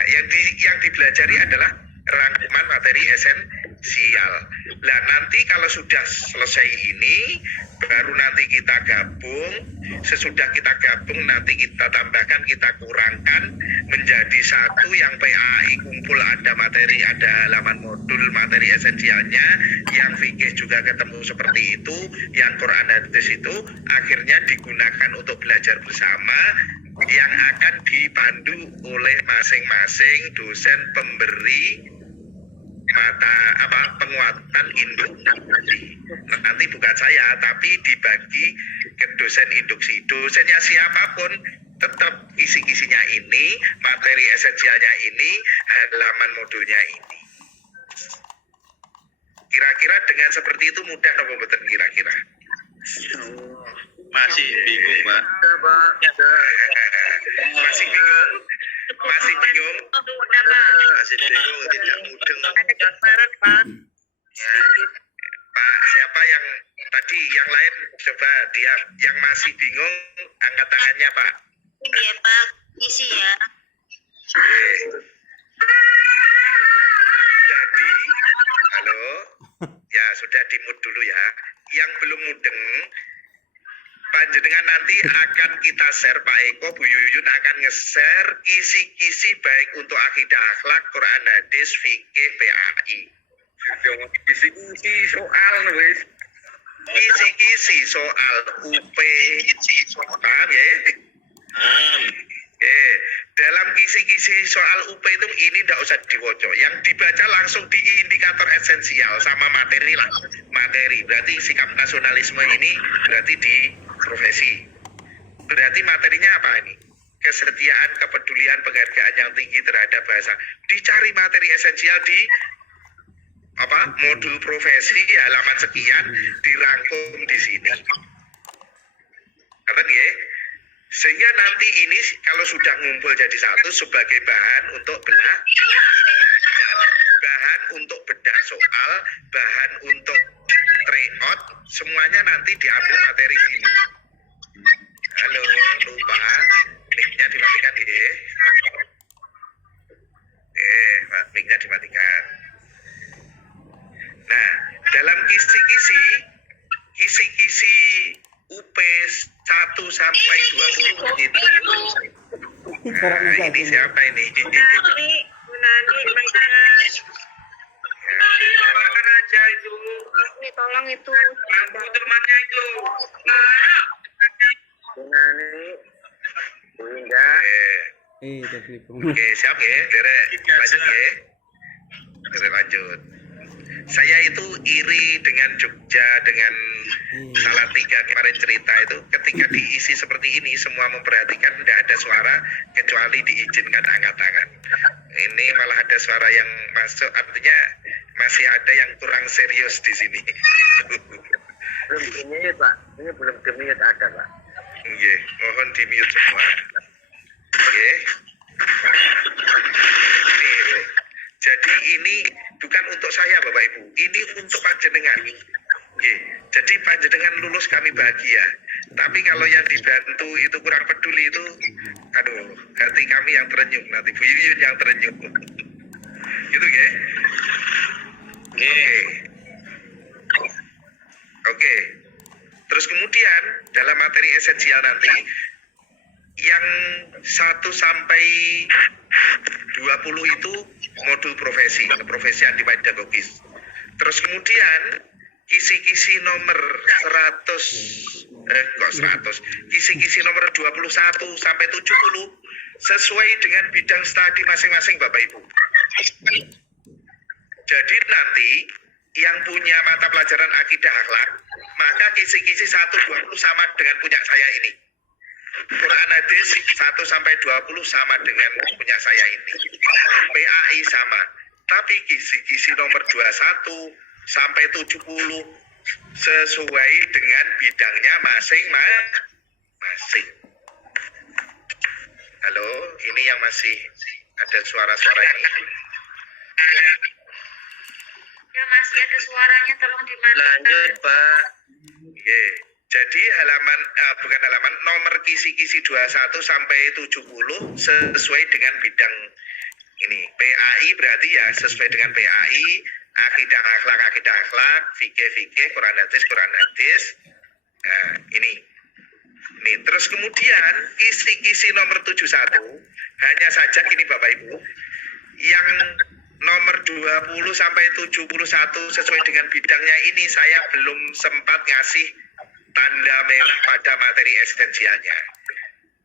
yang dipelajari adalah rangkuman materi esensial. Nah, nanti kalau sudah selesai ini, baru nanti kita gabung. Sesudah kita gabung, nanti kita tambahkan, kita kurangkan menjadi satu yang PAI kumpul, ada materi, ada halaman modul materi esensialnya, yang fikih juga ketemu seperti itu, yang Quran hadis itu akhirnya digunakan untuk belajar bersama, yang akan dipandu oleh masing-masing dosen pemberi penguatan induk. Nanti bukan saya, tapi dibagi ke dosen induksi. Dosennya siapapun tetap isi-isinya ini, materi esensialnya ini, halaman modulnya ini. Kira-kira dengan seperti itu mudah atau betul kira-kira? Masih bingung, Pak. Masih bingung? Masih bingung? Masih bingung, tidak mudeng. Ya, Pak, siapa yang tadi, yang lain coba dia yang masih bingung angkat tangannya, Pak. Ini ya Pak, isi ya. Jadi, halo, ya sudah di-mute dulu ya. Yang belum mudeng, panjenengan panjenengan nanti akan kita share, Pak Eko, Bu Yuyun akan nge-share kisi-kisi baik untuk akidah akhlak, Quran hadis, fikih, PAI. Kisi-kisi soal wis. Kisi-kisi soal UP, paham ya? Dalam kisi-kisi soal UP itu ini tidak usah diwoco, yang dibaca langsung di indikator esensial sama materi lah. Materi berarti sikap nasionalisme ini berarti di profesi. Berarti materinya apa ini? Kesetiaan, kepedulian, penghargaan yang tinggi terhadap bahasa. Dicari materi esensial di modul profesi halaman sekian, dirangkum di sini. Ngerti ya? Sehingga nanti ini kalau sudah ngumpul jadi satu sebagai bahan untuk bedah, bahan untuk bedah soal, bahan untuk tryout, semuanya nanti diambil materi sini. Halo, lupa, mic-nya dimatikan ya. Mic-nya dimatikan. Nah, dalam kisi-kisi UP 1 sampai 20 itu. Nah, ini siapa ini? Mana aja itu? Ini tolong itu. Aku temannya itu. Oke, siap ya. Lanjut ya. Lanjut. Saya itu iri dengan Jogja, dengan Salatiga kemarin cerita itu, ketika diisi seperti ini semua memperhatikan, tidak ada suara kecuali diizinkan angkat tangan. Ini malah ada suara yang masuk, artinya masih ada yang kurang serius di sini. Belum di-mute, Pak. Ini belum di-mute ada, Pak. Oke, mohon di-mute semua. Oke. Jadi ini bukan untuk saya Bapak Ibu, ini untuk panjenengan. Jadi panjenengan lulus kami bahagia. Tapi kalau yang dibantu itu kurang peduli itu, aduh, hati kami yang terenyuh, nanti Bu Yuyun yang terenyuh. Gitu ya. Oke. Terus kemudian dalam materi esensial nanti yang 1 sampai 20 itu modul profesi antipedagogis. Terus kemudian kisi-kisi nomor 100, kisi-kisi nomor 21 sampai 70 sesuai dengan bidang studi masing-masing Bapak Ibu. Jadi nanti yang punya mata pelajaran akidah akhlak, maka kisi-kisi 1-20 sama dengan punya saya ini. Quran hadis 1 sampai 20 sama dengan punya saya ini. PAI sama. Tapi kisi-kisi nomor 21 sampai 70 sesuai dengan bidangnya masing-masing. Halo, ini yang masih ada suara-suara ini. Ya masih ada suaranya, tolong dimatikan. Lanjut, Pak. Jadi nomor kisi-kisi 21 sampai 70 sesuai dengan bidang ini. PAI berarti ya sesuai dengan PAI, akidah akhlak, fikih, Quran hadis. Nah, ini. Terus kemudian kisi-kisi nomor 71 hanya saja gini Bapak Ibu, yang nomor 20 sampai 71 sesuai dengan bidangnya ini saya belum sempat ngasih tanda merah pada materi esensialnya.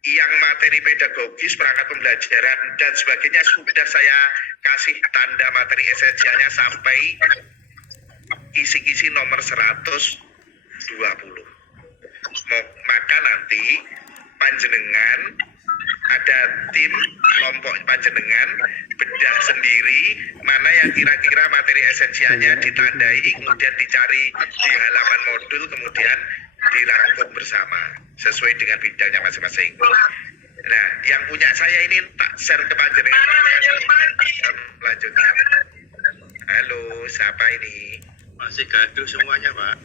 Yang materi pedagogis, perangkat pembelajaran dan sebagainya sudah saya kasih tanda materi esensialnya sampai kisi-kisi nomor 120. Maka nanti panjenengan ada tim kelompok panjenengan bedah sendiri mana yang kira-kira materi esensialnya ditandai, kemudian dicari di halaman modul, kemudian dirangkum bersama sesuai dengan bidangnya masing-masing. Nah, yang punya saya ini tak share ke panjenengan. Lanjutkan. Halo, siapa ini? Masih gaduh semuanya, Pak.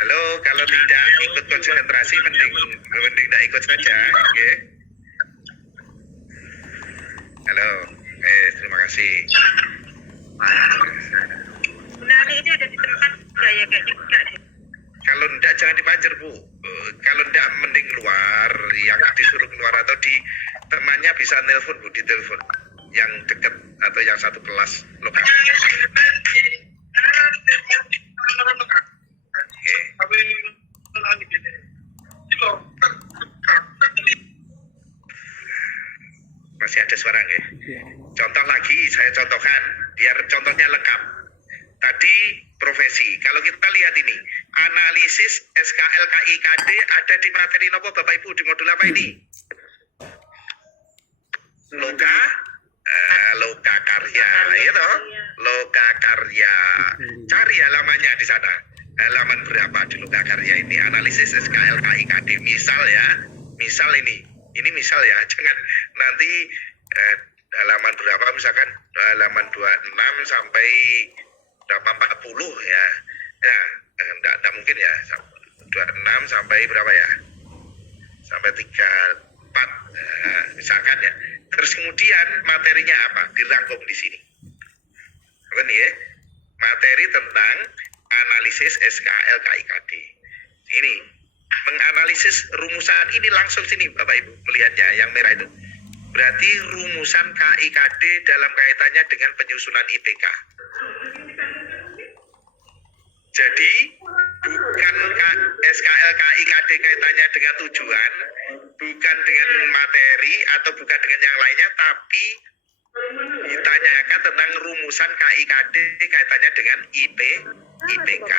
Halo, kalau tidak ikut konsentrasi mending tidak ikut saja, oke? Halo, terima kasih. Nah, ini ada di tempat saya kayaknya enggak deh. Kalau enggak jangan dipanjer Bu. Kalau enggak mending keluar, yang disuruh keluar atau di temannya bisa nelpon Bu, di telepon yang dekat atau yang satu kelas lokal. Masih ada suara nggak? Contoh lagi, saya contohkan biar contohnya lengkap. Tadi profesi. Kalau kita lihat ini, analisis SKL KIKD ada di materi nopo Bapak Ibu di modul apa ini? Loka karya, ya toh? Loka karya. Cari halamannya di sana. Halaman berapa di loka karya ini? Analisis SKL KIKD. Misal ya, misal ini misal ya, jangan nanti halaman berapa, misalkan halaman 26 sampai berapa 40 ya. Ya, enggak mungkin ya. 26 sampai berapa ya? Sampai 34 misalkan ya. Terus kemudian materinya apa? Dirangkum di sini. Apa nih ya? Materi tentang analisis SKL KIKD. Ini menganalisis rumusan ini langsung sini Bapak Ibu melihatnya yang merah itu. Berarti rumusan KIKD dalam kaitannya dengan penyusunan IPK. Jadi bukan SKL KIKD kaitannya dengan tujuan, bukan dengan materi atau bukan dengan yang lainnya, tapi ditanyakan tentang rumusan KIKD kaitannya dengan IPK.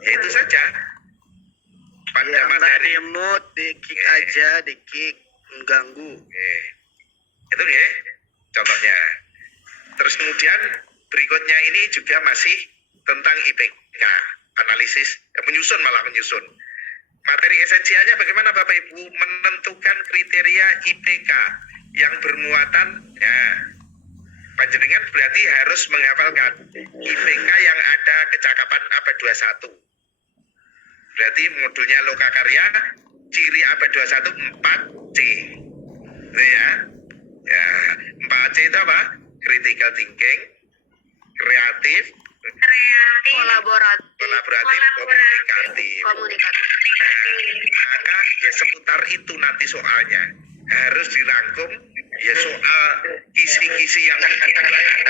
Ya itu saja. Pada Yang materi remote di-kick aja, di-kick, mengganggu. Itu ya contohnya. Terus kemudian berikutnya ini juga masih tentang IPK, analisis, menyusun. Materi esensialnya bagaimana Bapak Ibu menentukan kriteria IPK yang bermuatan, ya, panjenengan berarti harus menghafalkan IPK yang ada kecakapan abad 21. Berarti modulnya loka karya, ciri abad 21 4C. Gitu ya. Ya, 4C itu apa? Critical thinking, kreatif, kolaboratif, komunikatif. Nah, maka ya seputar itu nanti soalnya harus dirangkum ya soal kisi-kisi yang tidak yang lainnya.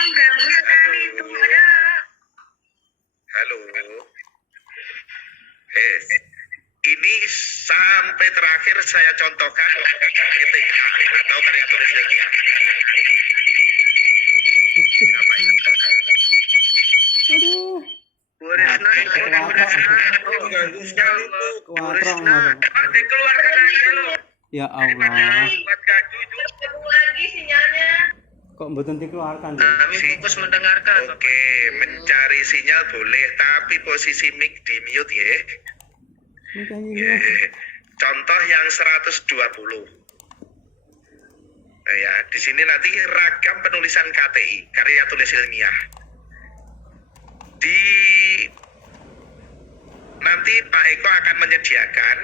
mengganggu sekali itu. Halo. Ini sampai terakhir saya contohkan PTK atau karya tulis ilmiah. Apa ini? Aduh. Bu Risna, Kuatrong apa? Dikeluarkan aja loh. Ya Allah. Buat gaduh itu. Lagi sinyalnya. Kok mboten dikeluarkan? kami fokus mendengarkan. Oke, mencari sinyal boleh, tapi posisi mic di mute ya. Makanya Contoh yang 120. Nah, ya, di sini nanti ragam penulisan KTI, karya tulis ilmiah. Nanti Pak Eko akan menyediakan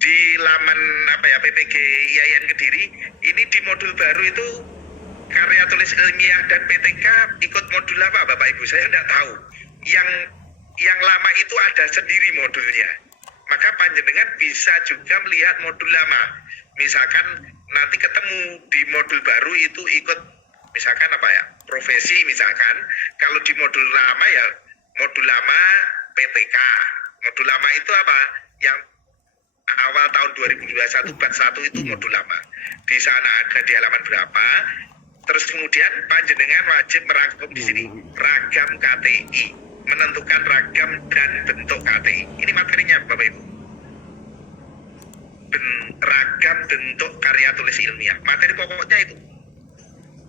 di laman PPG IAIN Kediri, ini di modul baru itu karya tulis ilmiah dan PTK ikut modul apa Bapak Ibu? Saya tidak tahu. Yang lama itu ada sendiri modulnya. Maka panjenengan bisa juga melihat modul lama. Misalkan nanti ketemu di modul baru itu ikut misalkan profesi misalkan. Kalau di modul lama ya modul lama PTK. Modul lama itu apa? Yang awal tahun 2021 bab 1 itu modul lama. Di sana ada di halaman berapa? Terus kemudian panjenengan wajib merangkum di sini ragam KTI, menentukan ragam dan bentuk KTI. Ini materinya Bapak Ibu. Ragam bentuk karya tulis ilmiah. Materi pokoknya itu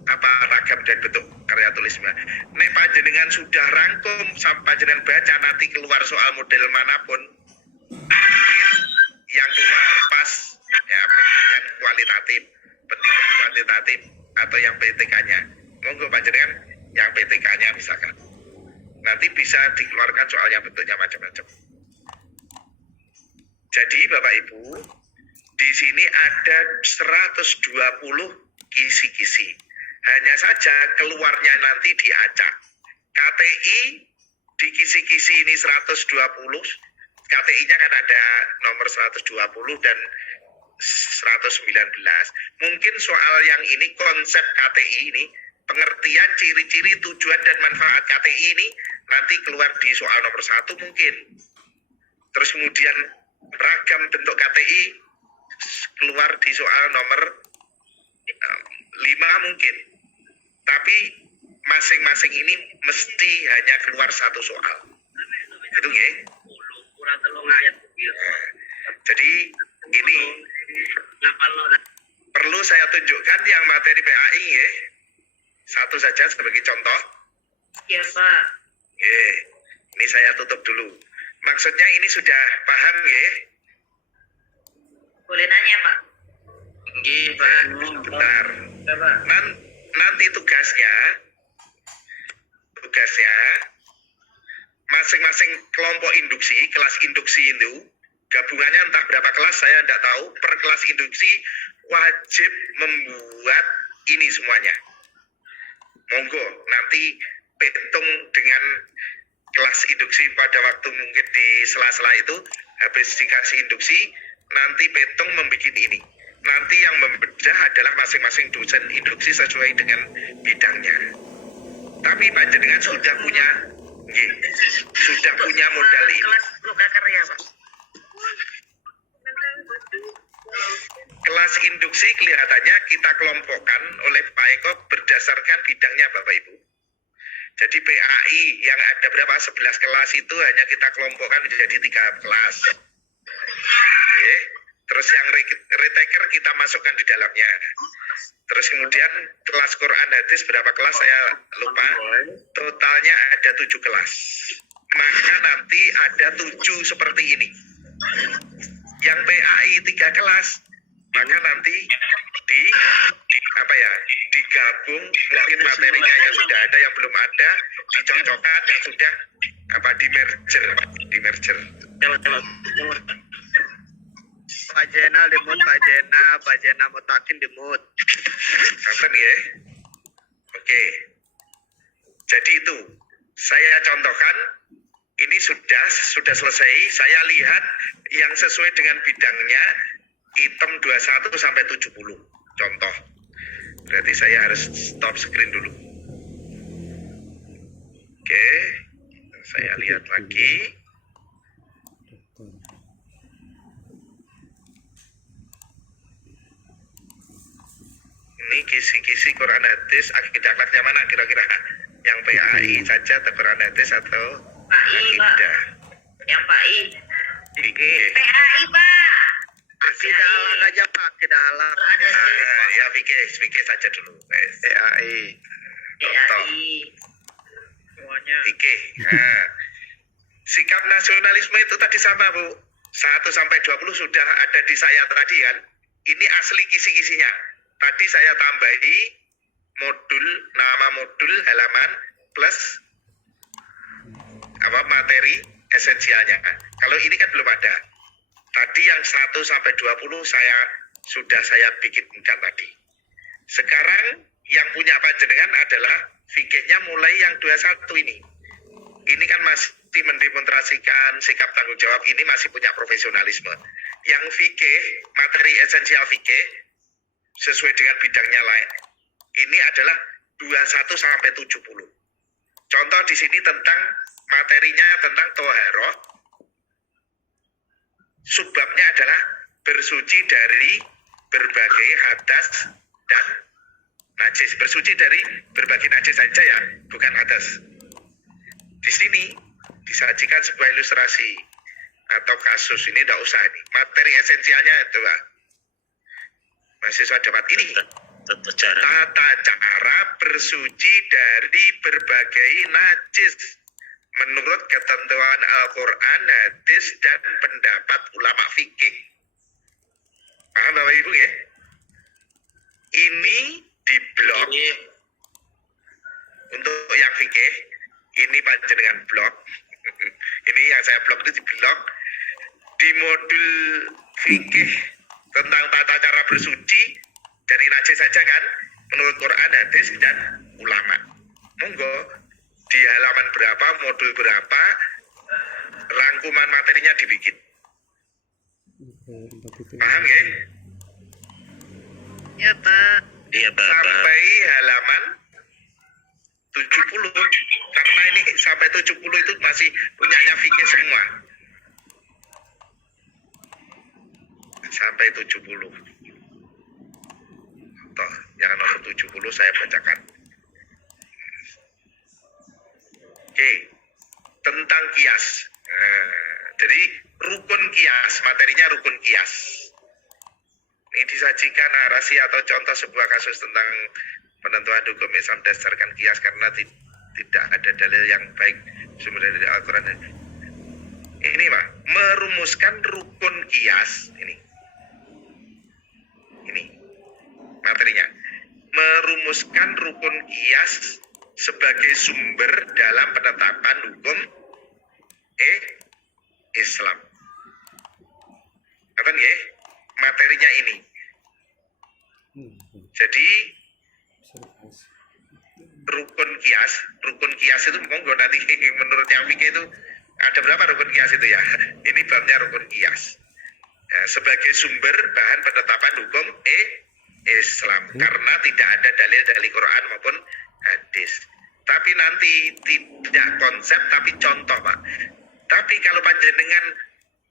apa ragam dan bentuk karya tulis ilmiah. Nek panjenengan sudah rangkum sampai panjenengan baca nanti keluar soal model manapun, yang keluar pas ya pendidikan kualitatif, pendidikan kuantitatif atau yang PTK-nya. Monggo panjenengan yang PTK-nya misalkan. Nanti bisa dikeluarkan soalnya bentuknya macam-macam. Jadi Bapak Ibu, di sini ada 120 kisi-kisi. Hanya saja keluarnya nanti diacak. KTI di kisi-kisi ini 120, KTI-nya kan ada nomor 120 dan 119. Mungkin soal yang ini, konsep KTI ini, pengertian ciri-ciri tujuan dan manfaat KTI ini nanti keluar di soal nomor 1 mungkin. Terus kemudian ragam bentuk KTI keluar di soal nomor 5 mungkin. Tapi masing-masing ini mesti hanya keluar satu soal. Itu ya. Jadi ini perlu saya tunjukkan yang materi PAI ya. Satu saja sebagai contoh. Iya Pak. Ini saya tutup dulu. Maksudnya ini sudah paham ya? Boleh nanya Pak? Iya Pak. Bentar. Nanti tugasnya masing-masing kelompok induksi, kelas induksi itu gabungannya entah berapa kelas saya tidak tahu, per kelas induksi wajib membuat ini semuanya. Monggo nanti petung dengan kelas induksi pada waktu mungkin di sela-sela itu habis dikasih induksi, nanti petung membuat ini. Nanti yang membedah adalah masing-masing dosen induksi sesuai dengan bidangnya. Tapi panjenengan sudah punya modal ini. Kelas loka karya, Pak. Kelas induksi kelihatannya kita kelompokkan oleh Pak Eko berdasarkan bidangnya Bapak Ibu. Jadi PAI yang ada berapa 11 kelas itu hanya kita kelompokkan menjadi 3 kelas. Oke. Terus yang retaker kita masukkan di dalamnya. Terus kemudian kelas Quran hadis berapa kelas saya lupa. Totalnya ada 7 kelas. Maka nanti ada 7 seperti ini. Yang PAI 3 kelas. Maka nanti digabung mungkin materinya yang sudah ada, yang belum ada, dicocokkan, yang sudah di merger. Pak Jena demut, Pak Jena mutakin demut. Sampai ya. Oke. Jadi itu saya contohkan, ini sudah selesai. Saya lihat yang sesuai dengan bidangnya item 21 sampai 70. Contoh. Berarti saya harus stop screen dulu. Oke. Saya lihat lagi. Ini kisi-kisi Quran hadis akidah akhlaknya mana kira-kira? Yang PAI saja atau Quran hadis atau PAI Pak. Yang PAI. PAI Pak. Akidah halak aja Pak, akidah halak. Ya fikih saja dulu. PAI. Semuanya. Fikih. Nah, sikap nasionalisme itu tadi sama Bu. 1 sampai 20 sudah ada di saya tadi kan. Ini asli kisi-kisinya. Tadi saya tambahi nama modul halaman plus materi esensialnya. Kalau ini kan belum ada. Tadi yang 1 sampai 20 sudah saya bikinkan tadi. Sekarang yang punya panjenengan adalah fikihnya mulai yang 21 ini. Ini kan masih mendemonstrasikan sikap tanggung jawab, ini masih punya profesionalisme. Yang fikih, materi esensial fikih sesuai dengan bidangnya lain. Ini adalah 21 sampai 70. Contoh di sini tentang materinya tentang toharoh. Subbabnya adalah bersuci dari berbagai hadas dan najis. Bersuci dari berbagai najis saja ya, bukan hadas. Di sini disajikan sebuah ilustrasi atau kasus, ini tidak usah ini. Materi esensialnya itu Pak. Mahasiswa dapat ini. Tata cara bersuci dari berbagai najis menurut ketentuan Al-Quran, hadis, dan pendapat ulama fikih. Paham Bapak Ibu ya? Ini di blog untuk yang fikih. Ini panjenengan blog. Ini yang saya blog itu di blog. Di modul fikih tentang tata cara bersuci dari najis saja kan, menurut Quran, hadis, dan ulama. Monggo di halaman berapa, modul berapa, rangkuman materinya dibikin. Paham ya? Ya Pak. Iya Pak. Sampai halaman 70. Karena ini sampai 70 itu masih punyanya fikih semua. Sampai 70. Toh, yang nomor 70 saya bacakan. Oke, tentang kias. Jadi rukun kias, materinya rukun kias. Ini disajikan narasi atau contoh sebuah kasus tentang penentuan hukum Islam berdasarkan kias karena tidak ada dalil yang baik sumber dari Al-Quran. Ini Pak, merumuskan rukun kias ini materinya. Merumuskan rukun kias sebagai sumber dalam penetapan hukum Islam. Apa ya? Materinya ini. Jadi rukun kias itu monggo nanti menurut yang fikih itu ada berapa rukun kias itu ya? Ini babnya rukun kias. Ya, sebagai sumber bahan penetapan hukum Islam karena tidak ada dalil dari Quran maupun hadis. Tapi nanti tidak konsep tapi contoh Pak. Tapi kalau panjenengan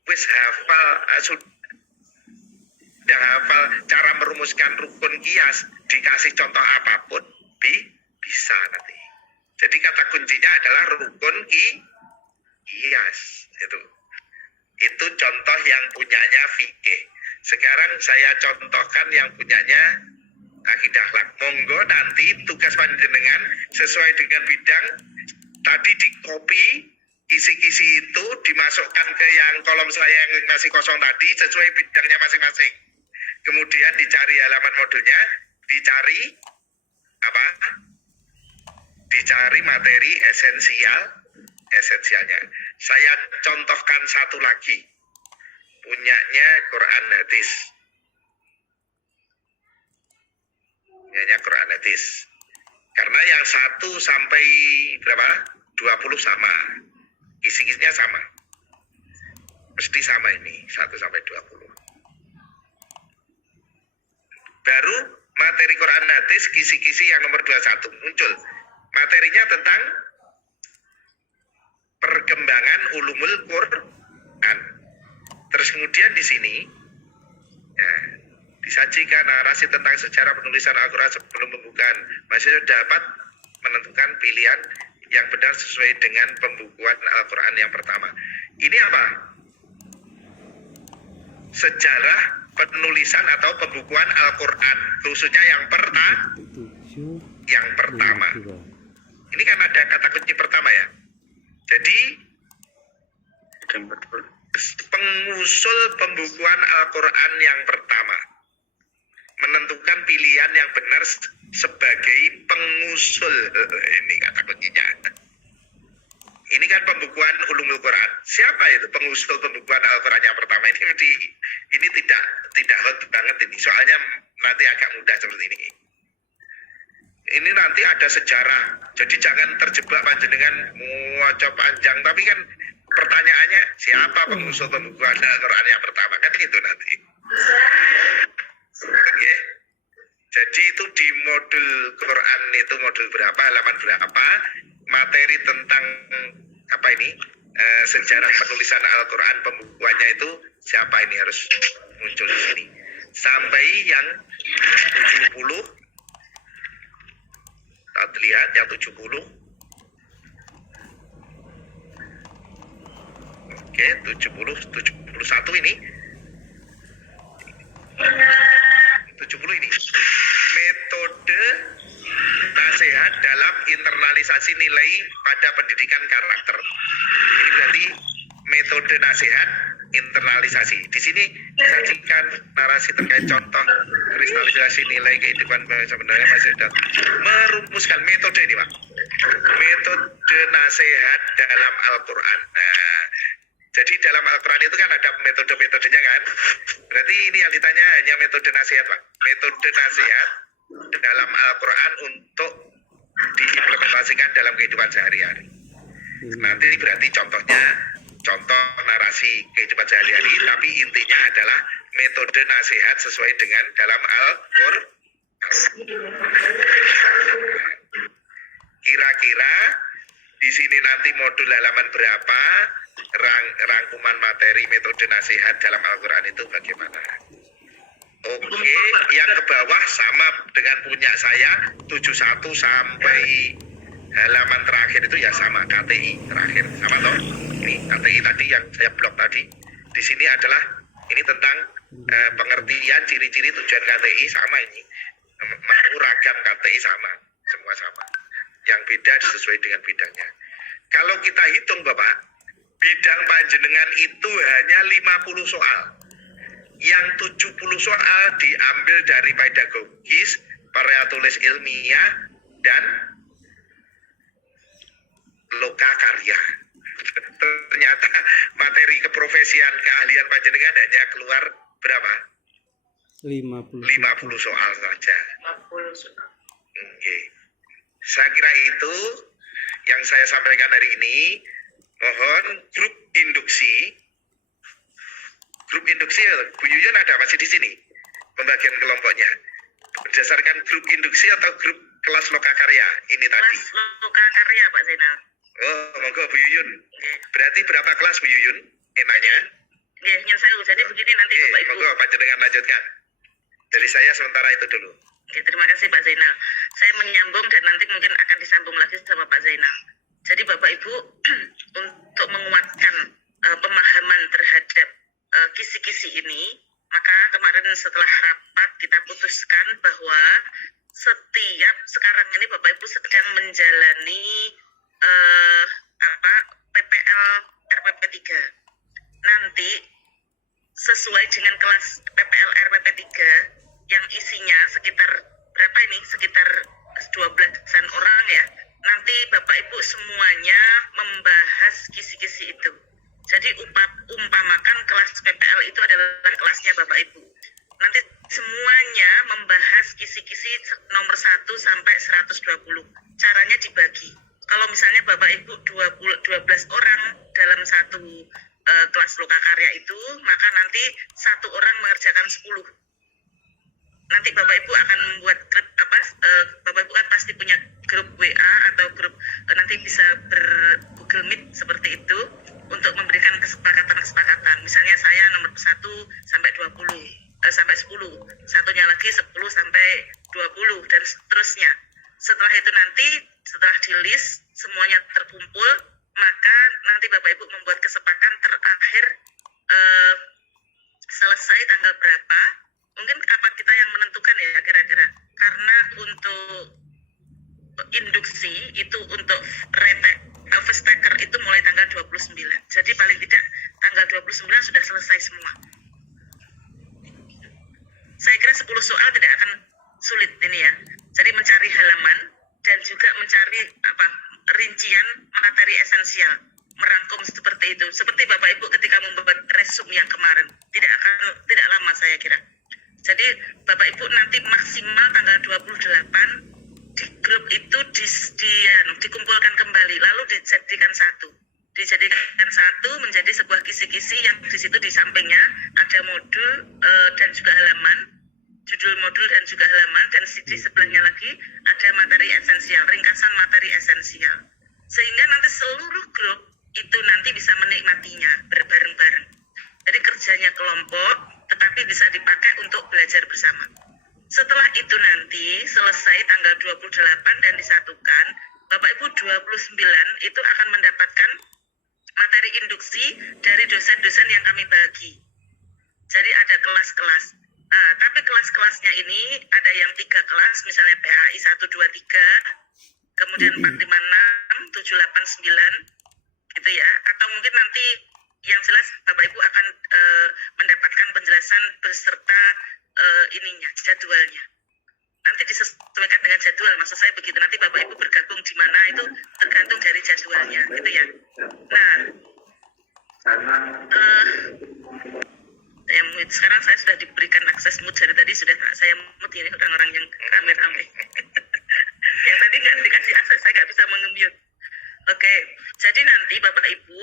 wis hafal sudah hafal cara merumuskan rukun kias, dikasih contoh apapun bisa nanti. Jadi kata kuncinya adalah rukun kias itu contoh yang punyanya fikih. Sekarang saya contohkan yang punyanya akidah akhlak. Monggo nanti tugas panjenengan sesuai dengan bidang tadi di copy kisi-kisi itu dimasukkan ke yang kolom saya yang masih kosong tadi sesuai bidangnya masing-masing. Kemudian dicari halaman modulnya, dicari apa? Dicari materi esensialnya. Saya contohkan satu lagi. Punyanya Quran hadis. Punyanya Quran hadis. Karena yang 1 sampai berapa? 20 sama. Kisi-kisinya sama. Mesti sama ini, 1 sampai 20. Baru materi Quran hadis kisi-kisi yang nomor 21 muncul. Materinya tentang perkembangan ulumul Quran. Terus kemudian di sini ya, disajikan narasi tentang sejarah penulisan Al-Quran sebelum pembukaan. Maksudnya dapat menentukan pilihan yang benar sesuai dengan pembukuan Al-Quran yang pertama. Ini apa? Sejarah penulisan atau pembukuan Al-Quran, khususnya yang pertama. Ini kan ada kata kunci pertama ya. Jadi pengusul pembukuan Al-Quran yang pertama menentukan pilihan yang benar sebagai pengusul. Ini kata kuncinya. Ini kan pembukuan ulumul Quran. Siapa itu pengusul pembukuan Al-Quran yang pertama? Ini tidak hot banget ini. Soalnya nanti agak mudah seperti ini. Ini nanti ada sejarah. Jadi jangan terjebak panjenengan waca panjang. Tapi kan pertanyaannya siapa pengusul pembukuan Al-Quran yang pertama? Kan itu nanti. Oke. Jadi itu di modul Quran itu modul berapa, halaman berapa, materi tentang apa ini sejarah penulisan Al-Quran pembukuannya itu siapa ini harus muncul di sini. Sampai yang 70. Kita lihat yang 70. Oke, 71 ini. 70 ini. Metode nasihat dalam internalisasi nilai pada pendidikan karakter. Ini berarti metode nasihat internalisasi. Di sini disajikan narasi terkait contoh kristalisasi nilai kehidupan sebenarnya masih ada. Merumuskan metode ini Pak. Metode nasihat dalam Al-Quran. Nah, jadi dalam Al-Quran itu kan ada metode-metodenya kan. Berarti ini yang ditanya hanya metode nasihat Pak. Metode nasihat dalam Al-Quran untuk diimplementasikan dalam kehidupan sehari-hari. Nanti berarti contohnya, contoh narasi kehidupan sehari-hari, tapi intinya adalah metode nasihat sesuai dengan dalam Al-Qur'an. Kira-kira di sini nanti modul halaman berapa, rangkuman materi metode nasihat dalam Al-Qur'an itu bagaimana? Oke, yang ke bawah sama dengan punya saya 71 sampai halaman terakhir itu ya sama, KTI terakhir sama toh. Ini KTI tadi yang saya blok tadi. Di sini adalah ini tentang pengertian ciri-ciri tujuan KTI sama ini. Mau ragam KTI sama, semua sama. Yang beda sesuai dengan bidangnya. Kalau kita hitung Bapak, bidang panjenengan itu hanya 50 soal. Yang 70 soal diambil dari pedagogis, karya tulis ilmiah, dan lokakarya. Ternyata materi keprofesian keahlian panjenengan hanya keluar berapa? 50 soal saja. 50 soal. Okay. Saya kira itu yang saya sampaikan hari ini. Mohon grup induksi. Grup induksi, Bu Yuyun ada masih di sini pembagian kelompoknya. Berdasarkan grup induksi atau grup kelas lokakarya ini tadi? Kelas lokakarya Pak Zainal. Oh, monggo Bu Yuyun. Berarti berapa kelas Bu Yuyun? Enaknya? Ingin saya jadi begini nanti Bapak Ibu. Monggo panjenengan lanjutkan. Dari saya sementara itu dulu. Oke, terima kasih Pak Zainal. Saya menyambung dan nanti mungkin akan disambung lagi sama Pak Zainal. Jadi Bapak Ibu untuk menguatkan pemahaman terhadap kisi-kisi ini, maka kemarin setelah rapat kita putuskan bahwa setiap sekarang ini Bapak Ibu sedang menjalani PPL RPP 3. Nanti sesuai dengan kelas PPL RPP 3 yang isinya sekitar berapa ini? Sekitar 12-an orang ya. Nanti Bapak Ibu semuanya membahas kisi-kisi itu. Jadi umpamakan kelas PPL itu adalah kelasnya Bapak Ibu. Nanti semuanya membahas kisi-kisi nomor 1 sampai 120. Caranya dibagi. Kalau misalnya Bapak Ibu 12 orang dalam satu kelas lokakarya itu, maka nanti satu orang mengerjakan 10. Nanti Bapak Ibu akan membuat grup Bapak Ibu kan pasti punya grup WA atau grup nanti bisa Google Meet seperti itu untuk memberikan kesepakatan. Misalnya saya nomor 1 sampai 20 sampai 10, satunya lagi 10 sampai 20 dan seterusnya. Setelah itu nanti setelah di list semuanya terkumpul, maka nanti Bapak Ibu membuat kesepakatan terakhir selesai tanggal berapa. Mungkin apa kita yang menentukan ya kira-kira. Karena untuk induksi itu untuk first taker itu mulai tanggal 29. Jadi paling tidak tanggal 29 sudah selesai semua. Saya kira 10 soal tidak akan sulit ini ya. Jadi mencari halaman dan juga mencari rincian materi esensial, merangkum seperti itu. Seperti Bapak Ibu ketika membuat resume yang kemarin, tidak lama saya kira. Jadi Bapak Ibu nanti maksimal tanggal 28 di grup itu dikumpulkan kembali, lalu dijadikan satu menjadi sebuah kisi-kisi yang di situ di sampingnya ada modul dan juga halaman, judul modul dan juga halaman, dan di sebelahnya lagi ada materi esensial, ringkasan materi esensial, sehingga nanti seluruh grup itu nanti bisa menikmatinya bareng-bareng. Jadi kerjanya kelompok tetapi bisa dipakai untuk belajar bersama. Setelah itu nanti selesai tanggal 28 dan disatukan, Bapak Ibu 29 itu akan mendapatkan materi induksi dari dosen-dosen yang kami bagi. Jadi ada kelas-kelas. Nah, tapi kelas-kelasnya ini ada yang 3 kelas, misalnya PAI 1, 2, 3, kemudian 4, 5, 6, 7, 8, 9, gitu ya. Atau mungkin nanti yang jelas Bapak Ibu akan mendapatkan penjelasan beserta jadwalnya. Nanti disesuaikan dengan jadwal, maksud saya begitu. Nanti Bapak Ibu bergabung di mana itu tergantung dari jadwalnya, gitu ya. Nah, sekarang saya sudah diberikan akses mute dari tadi, sudah saya mute ini orang-orang yang rame-rame. Yang Tadi nggak dikasih akses, saya nggak bisa menge-mute. Oke, jadi nanti Bapak Ibu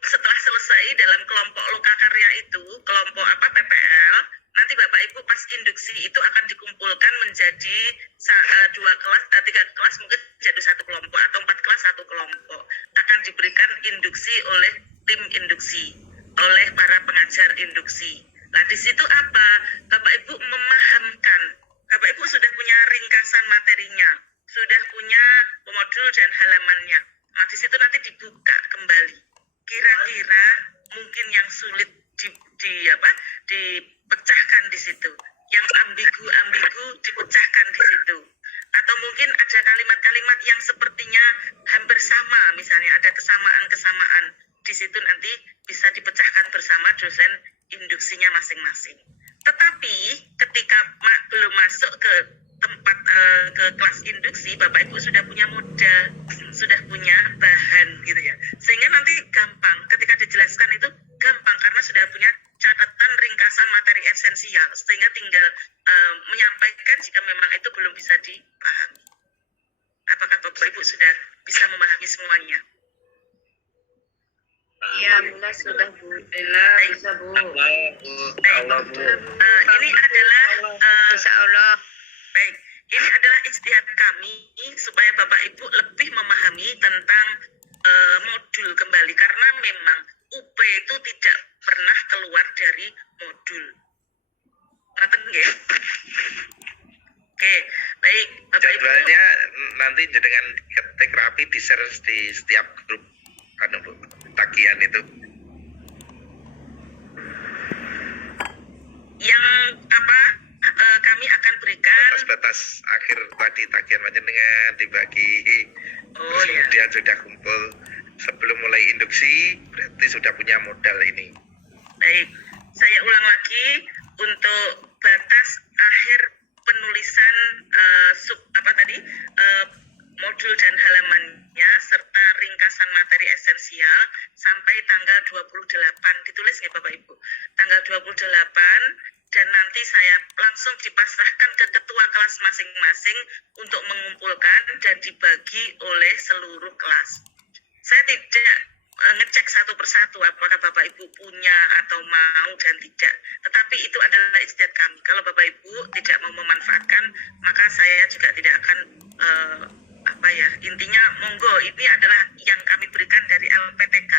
setelah selesai dalam kelompok lokakarya itu, kelompok PPL, nanti Bapak Ibu pas induksi itu akan dikumpulkan menjadi 3 kelas, mungkin jadi 1 kelompok atau 4 kelas 1 kelompok. Akan diberikan induksi oleh tim induksi, oleh para pengajar induksi. Nah di situ apa? Bapak Ibu memahamkan, Bapak Ibu sudah punya ringkasan materinya, sudah punya modul dan halamannya. Nah di situ nanti dibuka kembali. Kira-kira mungkin yang sulit dipecahkan di situ, yang ambigu dipecahkan di situ, atau mungkin ada kalimat-kalimat yang sepertinya hampir sama, misalnya ada kesamaan di situ, nanti bisa dipecahkan bersama dosen induksinya masing-masing. Tetapi ketika belum masuk ke tempat ke kelas induksi, Bapak Ibu sudah punya modal, sudah punya bahan gitu ya, sehingga nanti gampang ketika dijelaskan itu gampang karena sudah punya catatan ringkasan materi esensial, sehingga tinggal menyampaikan jika memang itu belum bisa dipahami. Apakah Bapak Ibu sudah bisa memahami semuanya? Iya, Alhamdulillah sudah Bu. Bisa Bu. Ini adalah Insya Allah. baik. Ini adalah ijtihad kami supaya Bapak Ibu lebih memahami tentang modul kembali, karena memang UP itu tidak pernah keluar dari modul. Ngaten nggih? Oke, baik Bapak Ibu. Jadwalnya nanti dengan ketik rapi di-share di setiap grup tagihan itu. Yang kami akan berikan Batas akhir tadi tagihan panjenengan dibagi. Oh Terus ya. kemudian sudah kumpul sebelum mulai induksi, berarti sudah punya modal ini. Baik, saya ulang lagi untuk batas akhir penulisan modul dan halamannya serta ringkasan materi esensial sampai tanggal 28, ditulis nggak Bapak Ibu? Tanggal 28, dan nanti saya langsung dipasrahkan ke ketua kelas masing-masing untuk mengumpulkan dan dibagi oleh seluruh kelas. Saya tidak ngecek satu persatu apakah Bapak Ibu punya atau mau dan tidak. Tetapi itu adalah ijtihad kami. Kalau Bapak Ibu tidak mau memanfaatkan, maka saya juga tidak akan intinya monggo, ini adalah yang kami berikan dari LPTK.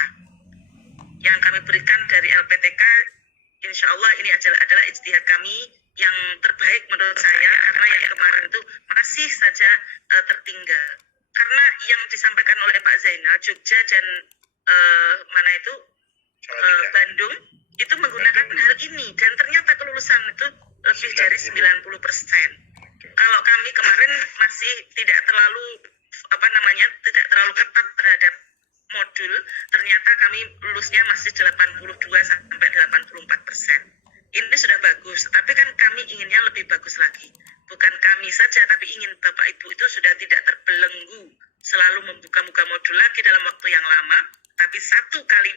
Yang kami berikan dari LPTK, insya Allah ini adalah ijtihad kami yang terbaik menurut saya, karena yang kemarin itu masih saja tertinggal. Karena yang disampaikan oleh Pak Zainal, Jogja dan Bandung itu menggunakan hal ini, dan ternyata kelulusan itu lebih dari 90%. Kalau kami kemarin masih tidak terlalu ketat terhadap modul, ternyata kami lulusnya masih 82 sampai 84%. Ini sudah bagus, tapi kan kami inginnya lebih bagus lagi. Bukan kami saja, tapi ingin Bapak Ibu itu sudah tidak terbelenggu selalu membuka-buka modul lagi dalam waktu yang lama, tapi satu kali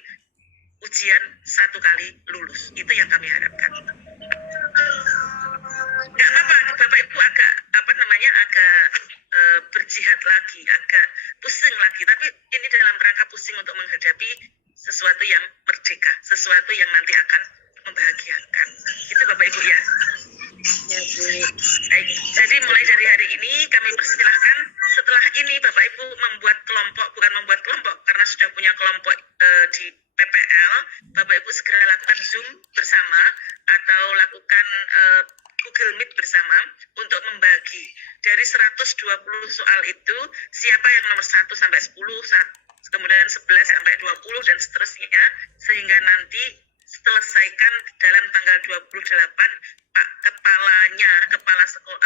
ujian, satu kali lulus. Itu yang kami harapkan. Nggak apa-apa, Bapak Ibu agak berjihad lagi, agak pusing lagi, tapi ini dalam rangka pusing untuk menghadapi sesuatu yang merdeka, sesuatu yang nanti akan membahagiakan. Itu Bapak Ibu ya. Ya Bu. Baik, jadi mulai dari hari ini kami persilahkan, setelah ini Bapak Ibu bukan membuat kelompok, karena sudah punya kelompok di PPL, Bapak Ibu segera lakukan Zoom bersama atau lakukan Google Meet bersama untuk membagi dari 120 soal itu, siapa yang nomor 1 sampai 10, kemudian 11 sampai 20 dan seterusnya, sehingga nanti selesaikan dalam tanggal 28, Pak kepala sekolah,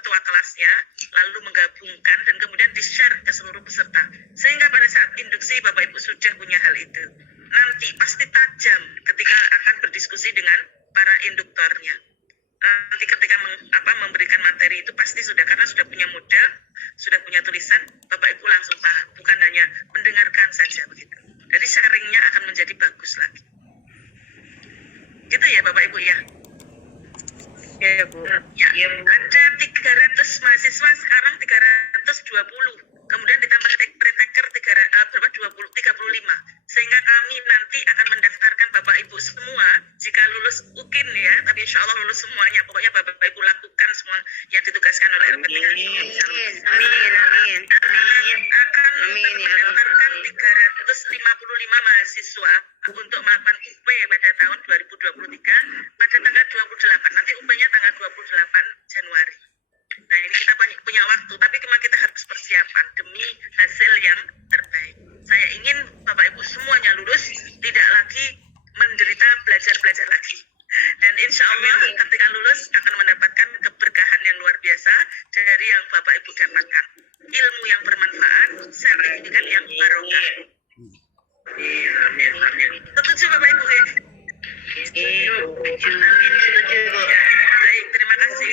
ketua kelasnya lalu menggabungkan dan kemudian di-share ke seluruh peserta, sehingga pada saat induksi Bapak Ibu sudah punya hal itu. Nanti pasti tajam ketika akan berdiskusi dengan para induktornya. Nanti ketika memberikan materi itu pasti sudah, karena sudah punya modal, sudah punya tulisan, Bapak Ibu langsung paham, bukan hanya mendengarkan saja begitu. Jadi sharingnya akan menjadi bagus lagi. Gitu ya Bapak Ibu ya. Ya, Bu. Ya, ada 300 mahasiswa sekarang 320. Kemudian ditambah retaker 35. Sehingga kami nanti akan mendaftarkan Bapak Ibu semua jika lulus UKIN ya, tapi insya Allah lulus semuanya. Pokoknya Bapak Ibu lakukan semua yang ditugaskan oleh LPTK. Amin. Akan Amin, ya mendaftarkan 355 mahasiswa untuk melakukan UP pada tahun 2023 pada tanggal 28. Nanti UP-nya tanggal 28 Januari. Nah ini kita punya waktu, tapi kita harus persiapan demi hasil yang terbaik. Saya ingin Bapak Ibu semuanya lulus, tidak lagi menderita belajar lagi. Dan insya Allah ketika lulus akan mendapatkan keberkahan yang luar biasa dari yang Bapak Ibu dapatkan. Ilmu yang bermanfaat, sertifikat yang barokah. Amin. Setuju Bapak Ibu ya? Baik, terima kasih.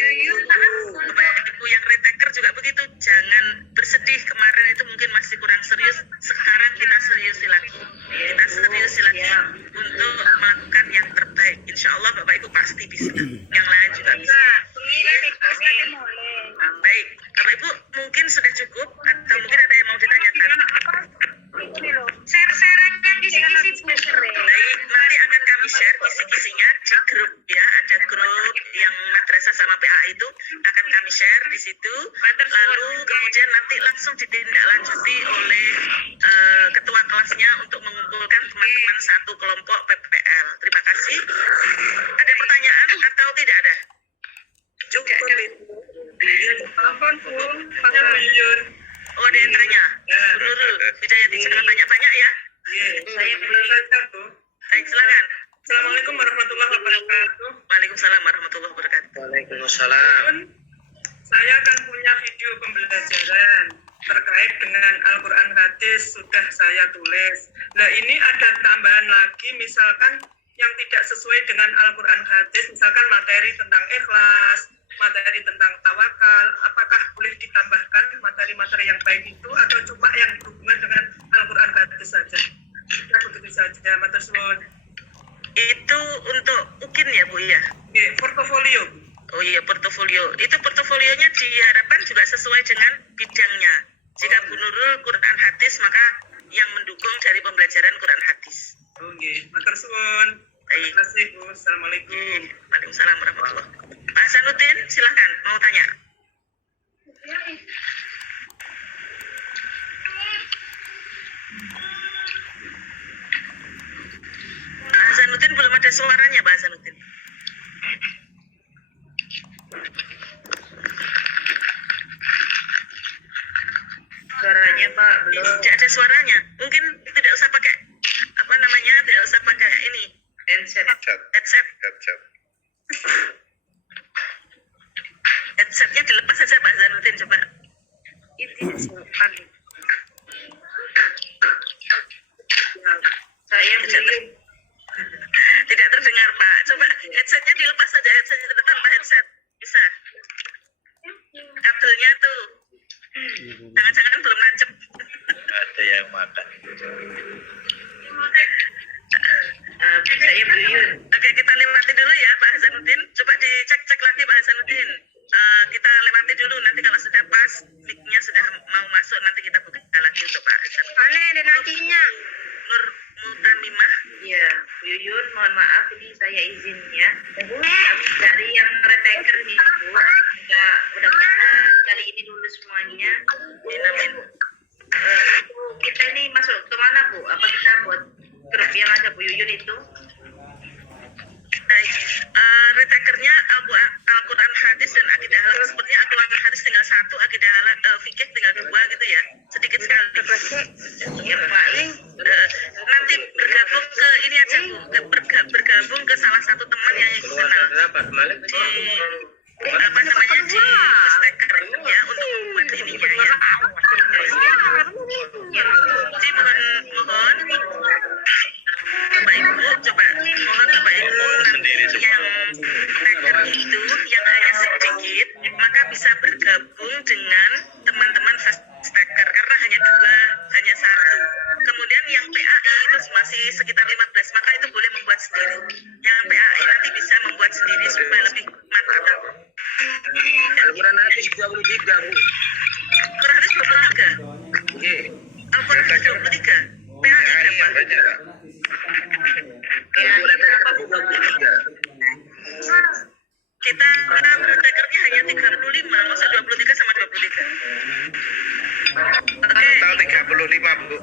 Bapak Ibu yang retaker juga begitu, jangan bersedih. Kemarin itu mungkin masih kurang serius, sekarang kita seriusi lagi untuk melakukan yang terbaik. Insya Allah Bapak Ibu pasti bisa, yang lain juga bisa. Baik, Bapak Ibu mungkin sudah cukup atau mungkin ada yang mau ditanyakan? Share-shareannya kisi-kisi Bu. Baik, nanti akan kami share kisi-kisinya di grup ya, ada grup yang madrasah sama PA itu akan kami share di situ. Lalu kemudian nanti langsung ditindaklanjuti oleh ketua kelasnya untuk mengumpulkan teman-teman satu kelompok PPL. Terima kasih. Ada pertanyaan atau tidak ada? Juga. Oh, ada yang tanya. Bu Nurul, Hidayati, jangan banyak-banyak ya. Saya belum. Baik, silakan. Assalamualaikum warahmatullahi wabarakatuh. Waalaikumsalam warahmatullahi wabarakatuh. Waalaikumsalam. Saya akan punya video pembelajaran terkait dengan Al-Quran hadis sudah saya tulis. Nah ini ada tambahan lagi, misalkan yang tidak sesuai dengan Al-Quran hadis, misalkan materi tentang ikhlas, materi tentang tawakal, apakah boleh ditambahkan materi-materi yang baik itu atau cuma yang berhubungan dengan Al-Quran hadis saja? Ya begitu saja, matur suwun. Itu untuk UKIN ya Bu ya? Oke, portofolio. Oh iya, portofolio. Itu portofolionya diharapkan juga sesuai dengan bidangnya. Jika Bu Nurul Quran hadis, maka yang mendukung dari pembelajaran Quran hadis. Oke, matur suwun. Baik. Terima kasih Bu. Assalamualaikum. Waalaikumsalam warahmatullahi wabarakatuh. Pak Hasanuddin, silakan mau tanya. Pak Hasanuddin belum ada suaranya, Pak Hasanuddin. Suaranya Pak belum. Tidak ada suaranya. Mungkin tidak usah pakai tidak usah pakai ini Headset. headset. Headsetnya dilepas saja Pak Hasanuddin, coba. Itu simpan. Saya belum. Tidak terdengar Pak. Coba headsetnya dilepas saja, headsetnya tanpa headset. Bisa. Kabelnya tuh. Jangan-jangan belum nancep. Ada yang makan. Saya buyun. Oke, kita lewati dulu ya Pak Hasanuddin. Coba dicek-cek lagi Pak Hasanuddin. Kita lewati dulu, nanti kalau sudah pas, mic-nya sudah mau masuk, nanti kita buka lagi untuk Pak Hasanuddin. Aneh ada nantinya. Nur Mutamimah. Ya, Yuyun, mohon maaf ini saya izin ya. Dari yang retaker nih Bu, udah kali ini lulus semuanya. Amin. Itu kita ini masuk kemana Bu? Apa kita buat grup yang ada Bu Yuyun itu? Baik, retakernya Al-Quran hadis dan akidah halal. Sepertinya Al-Quran hadis tinggal 1, akidah halal fikih tinggal 2 gitu ya, sedikit sekali. Ya Pak, Nanti bergabung ke ini aja Bu, bergabung ke salah satu teman yang Ibu kenal di staker ya, untuk membuat ininya ya. Jadi mohon Bapak Ibu, coba mohon Bapak Ibu nanti yang staker itu yang hanya sedikit, maka bisa bergabung dengan teman-teman staker karena hanya 2, hanya 1. Kemudian yang PAI itu masih sekitar 15, maka itu boleh membuat sendiri. Yang PAI nanti bisa membuat sendiri. sendiri supaya lebih mantap. Al-Quran hadis 23, Bu. Al-Quran hadis 23. Oke. Al-Quran hadis 23. PAI berapa? Banyak, Pak. Al-Quran hadis 23. Kita retekernya hanya 35, masa 23 sama 23. Oke. Total 35, Bu.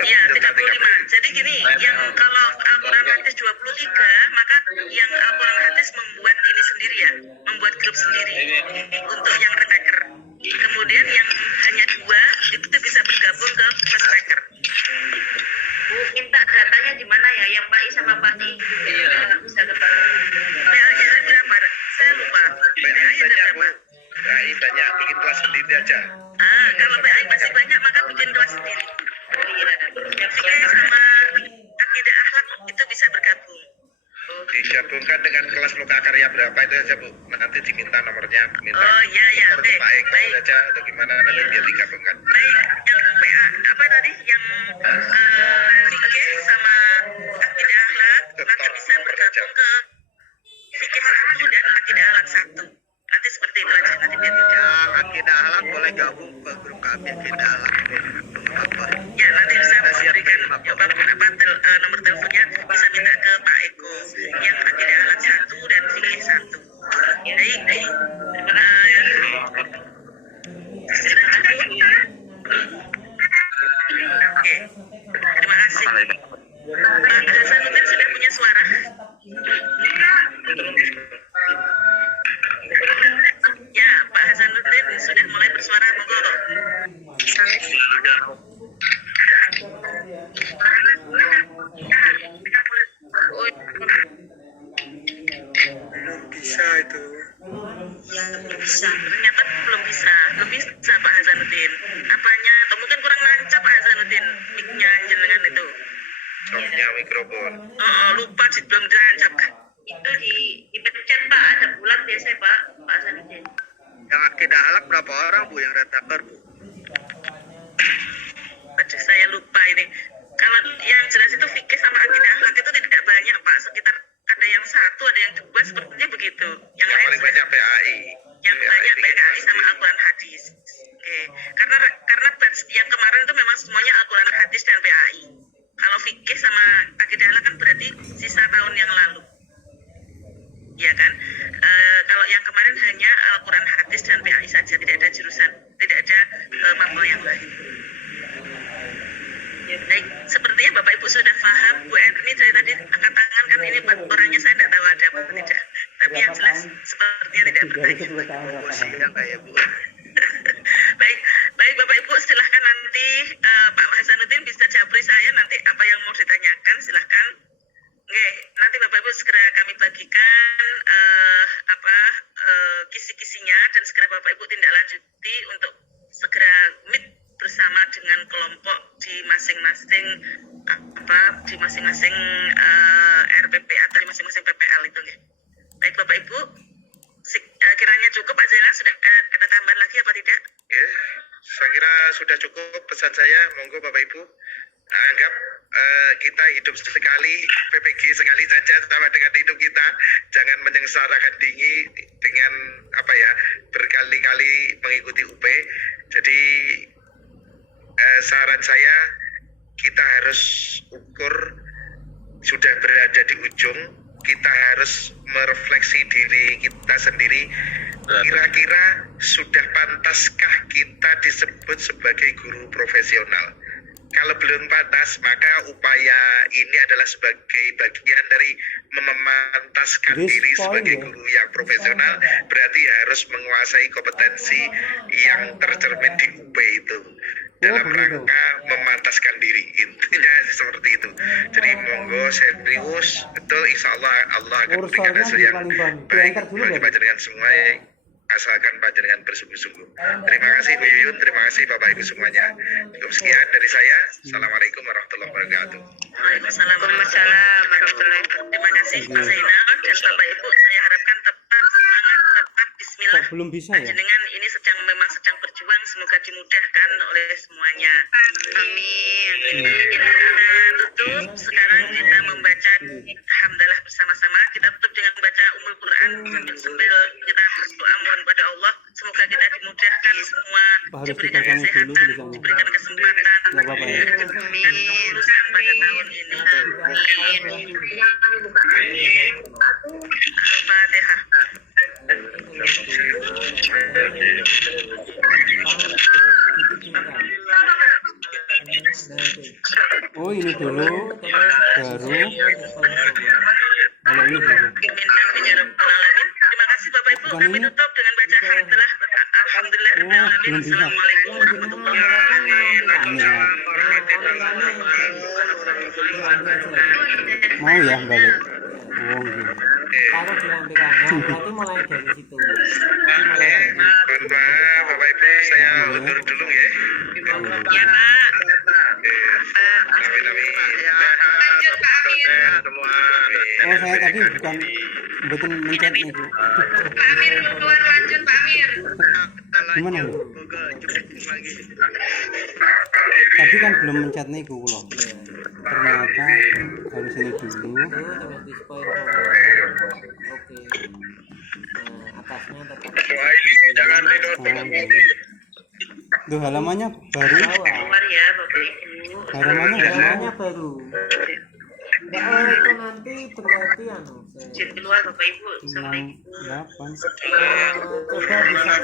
Iya, 35. Jadi gini, yang kalau Al-Quran hadis 23, maka yang Al-Quran hadis membuat ini sendiri ya, membuat grup sendiri untuk yang reteker. Kemudian yang hanya 2 itu bisa bergabung ke first taker. Bu, minta datanya di mana ya? Yang Pak I sama Pak I bisa ketemu. PAI ada berapa? Saya lupa. PAI PAI ada banyak, Bu. berapa? PAI banyak, bikin kelas sendiri aja. Kalau PAI masih banyak, maka bikin kelas sendiri. Oh iya, Fikih sama akidah akhlak itu bisa bergabung. Digabungkan dengan kelas muka karya berapa itu aja, Bu. Nanti diminta nomornya, minta. Oh iya, Nomor oke. Pak Eko Baik. saja atau gimana nanti biar digabungkan. Baik, yang PA apa tadi? Yang fikih sama akidah akhlak nanti bisa bergabung ke fikih 1 dan akidah akhlak 1. Nanti seperti itu aja, nanti biar Yang akidah ahlak boleh gabung ke grup kami akidah ahlak. Apa? ya nanti bisa memberikan nomor teleponnya bisa minta ke Pak Eko yang akidah akhlak 1 dan fikih 1. Baik, baik. Silakan Bu. Oke, terima kasih. Pak Hasanuddin sudah punya suara? Ya, Pak Hasanuddin sudah mulai bersuara, monggo. Belum bisa itu. Belum bisa, ternyata belum bisa Pak Hasanuddin. Apanya? Atau mungkin kurang nancap Pak Hasanuddin mic-nya jenengan itu. Softnya mikrofon. Lupa belum dinancapkan. itu dipencet Pak, ada bulat biasanya Pak Hasanuddin. Yang akidah ahlak berapa orang, Bu, yang reteker, Bu? Aduh, saya lupa ini. Kalau yang jelas itu fikih sama akidah akhlak itu tidak banyak Pak, sekitar ada yang 1, ada yang 2, sepertinya begitu. Yang Yang lain paling banyak PAI. yang banyak PKI sama Al-Quran hadis. Oke. Karena batch yang kemarin itu memang semuanya Al-Quran hadis dan PAI. Kalau fikih sama akidah akhlak kan berarti sisa tahun yang lalu. Ya kan? Kalau yang kemarin hanya Al-Quran hadis dan PAI saja, tidak ada jurusan, tidak ada mapel yang lain. Baik, sepertinya Bapak Ibu sudah paham. Bu Erni dari tadi angkat tangan kan, ini orangnya saya tidak tahu ada apa tidak. Tapi yang jelas sepertinya tidak bertanya. Yang kayak, Bu. Baik Bapak Ibu, silahkan nanti Pak Hasanuddin bisa japri saya nanti apa yang mau ditanyakan, silahkan. Oke, nanti Bapak Ibu segera kami bagikan kisi-kisinya dan segera Bapak Ibu tindak lanjuti untuk segera meet bersama dengan kelompok di masing-masing RPP atau di masing-masing PPL itu ya. Baik Bapak Ibu, kiranya cukup. Pak Zainal sudah ada tambahan lagi apa tidak? Ya, saya kira sudah cukup pesan saya. Monggo Bapak Ibu anggap kita hidup sekali, PPG sekali saja sama dengan hidup kita. Jangan menyengsarakan diri dengan berkali-kali mengikuti UP. Jadi saran saya, kita harus ukur sudah berada di ujung, kita harus merefleksi diri kita sendiri. Kira-kira sudah pantaskah kita disebut sebagai guru profesional? Kalau belum pantas, maka upaya ini adalah sebagai bagian dari memantaskan diri sebagai guru yang profesional. Berarti harus menguasai kompetensi yang tercermin di UP itu dalam rangka memantaskan diri. Intinya seperti itu. Jadi monggo serius, betul, insya Allah Allah akan memberikan hasil yang baik bagi panjenengan semua, asalkan panjenengan bersungguh-sungguh. Terima kasih Bu Yuyun, terima kasih Bapak Ibu semuanya. Cukup sekian dari saya. Assalamualaikum warahmatullahi wabarakatuh. Waalaikumsalam warahmatullahi wabarakatuh. Terima kasih Pak Zainal dan Bapak Ibu. Saya harapkan tetap semangat, tetap bismillah. Belum bisa ya? Panjenengan ini memang sedang berjuang, semoga dimudahkan oleh semuanya. Amin. Kita tutup. Sekarang kita membaca alhamdulillah bersama-sama. Kita tutup dengan membaca Ummul Quran. kan sambil kita berdoa mohon pada Allah semoga kita dimudahkan semua, Apa harus diberikan dipegang dulu kesehatan, tulisannya? diberikan kesempatan, Nggak apa-apa ya. dan lulusan pada tahun ini. Al-Fatihah. Oh ini dulu, baru kalau ini dulu. Terima kasih Bapak Ibu. Bukan Kami ini? tutup dengan baca hamdalah. Alhamdulillah. Oh, belum bisa. Assalamualaikum warahmatullahi wabarakatuh. Ini ya. Mau ya balik. Oh gitu. Kalau dilantikannya berarti mulai dari situ. Mulai dari Mohon maaf Bapak Ibu, saya undur dulu ya. Ya Pak. Amin amin. Lanjut Pak Amir. Oh saya tadi bukan betul mencet nih Bu. Pak Amir keluar lanjut Pak Amir. Gimana Bu? Tadi kan belum mencet nih Bu loh. Ternyata harus ini dulu. terus display forward. Oke. Nah, atasnya tetap Jangan tidur. Tuh halamannya baru. Keluar ya Bapak Ibu. Halamannya nggak mau. halamannya baru. Nah, itu nanti berarti anu. Izin keluar Bapak Ibu. 6, 8. Coba bisa.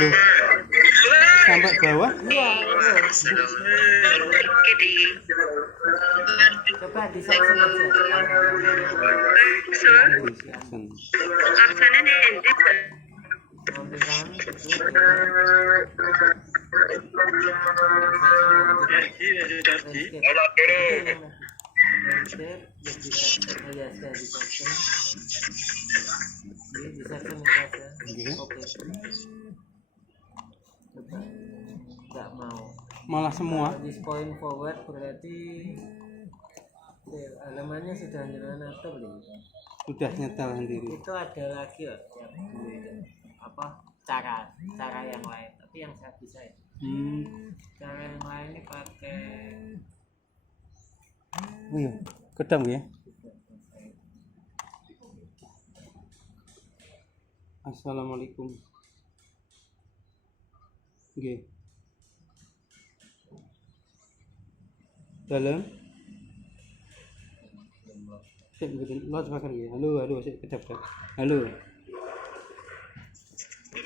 Loh. Sampai bawah? Iya, Oke di. coba disection aja. Season. Absennya di edit. Ambilkan nggak mau Malah semua. di point forward berarti halamannya sudah nyata belum? Sudah nyetel sendiri. Itu ada lagi loh yang dulu itu apa cara yang lain tapi yang saya bisa ya cara yang lain ini pakai Oh iya, kedam ya. Assalamualaikum. Oke. Dalam. Cek betul. Lo sepakat ya. Halo, sik kedap. Halo.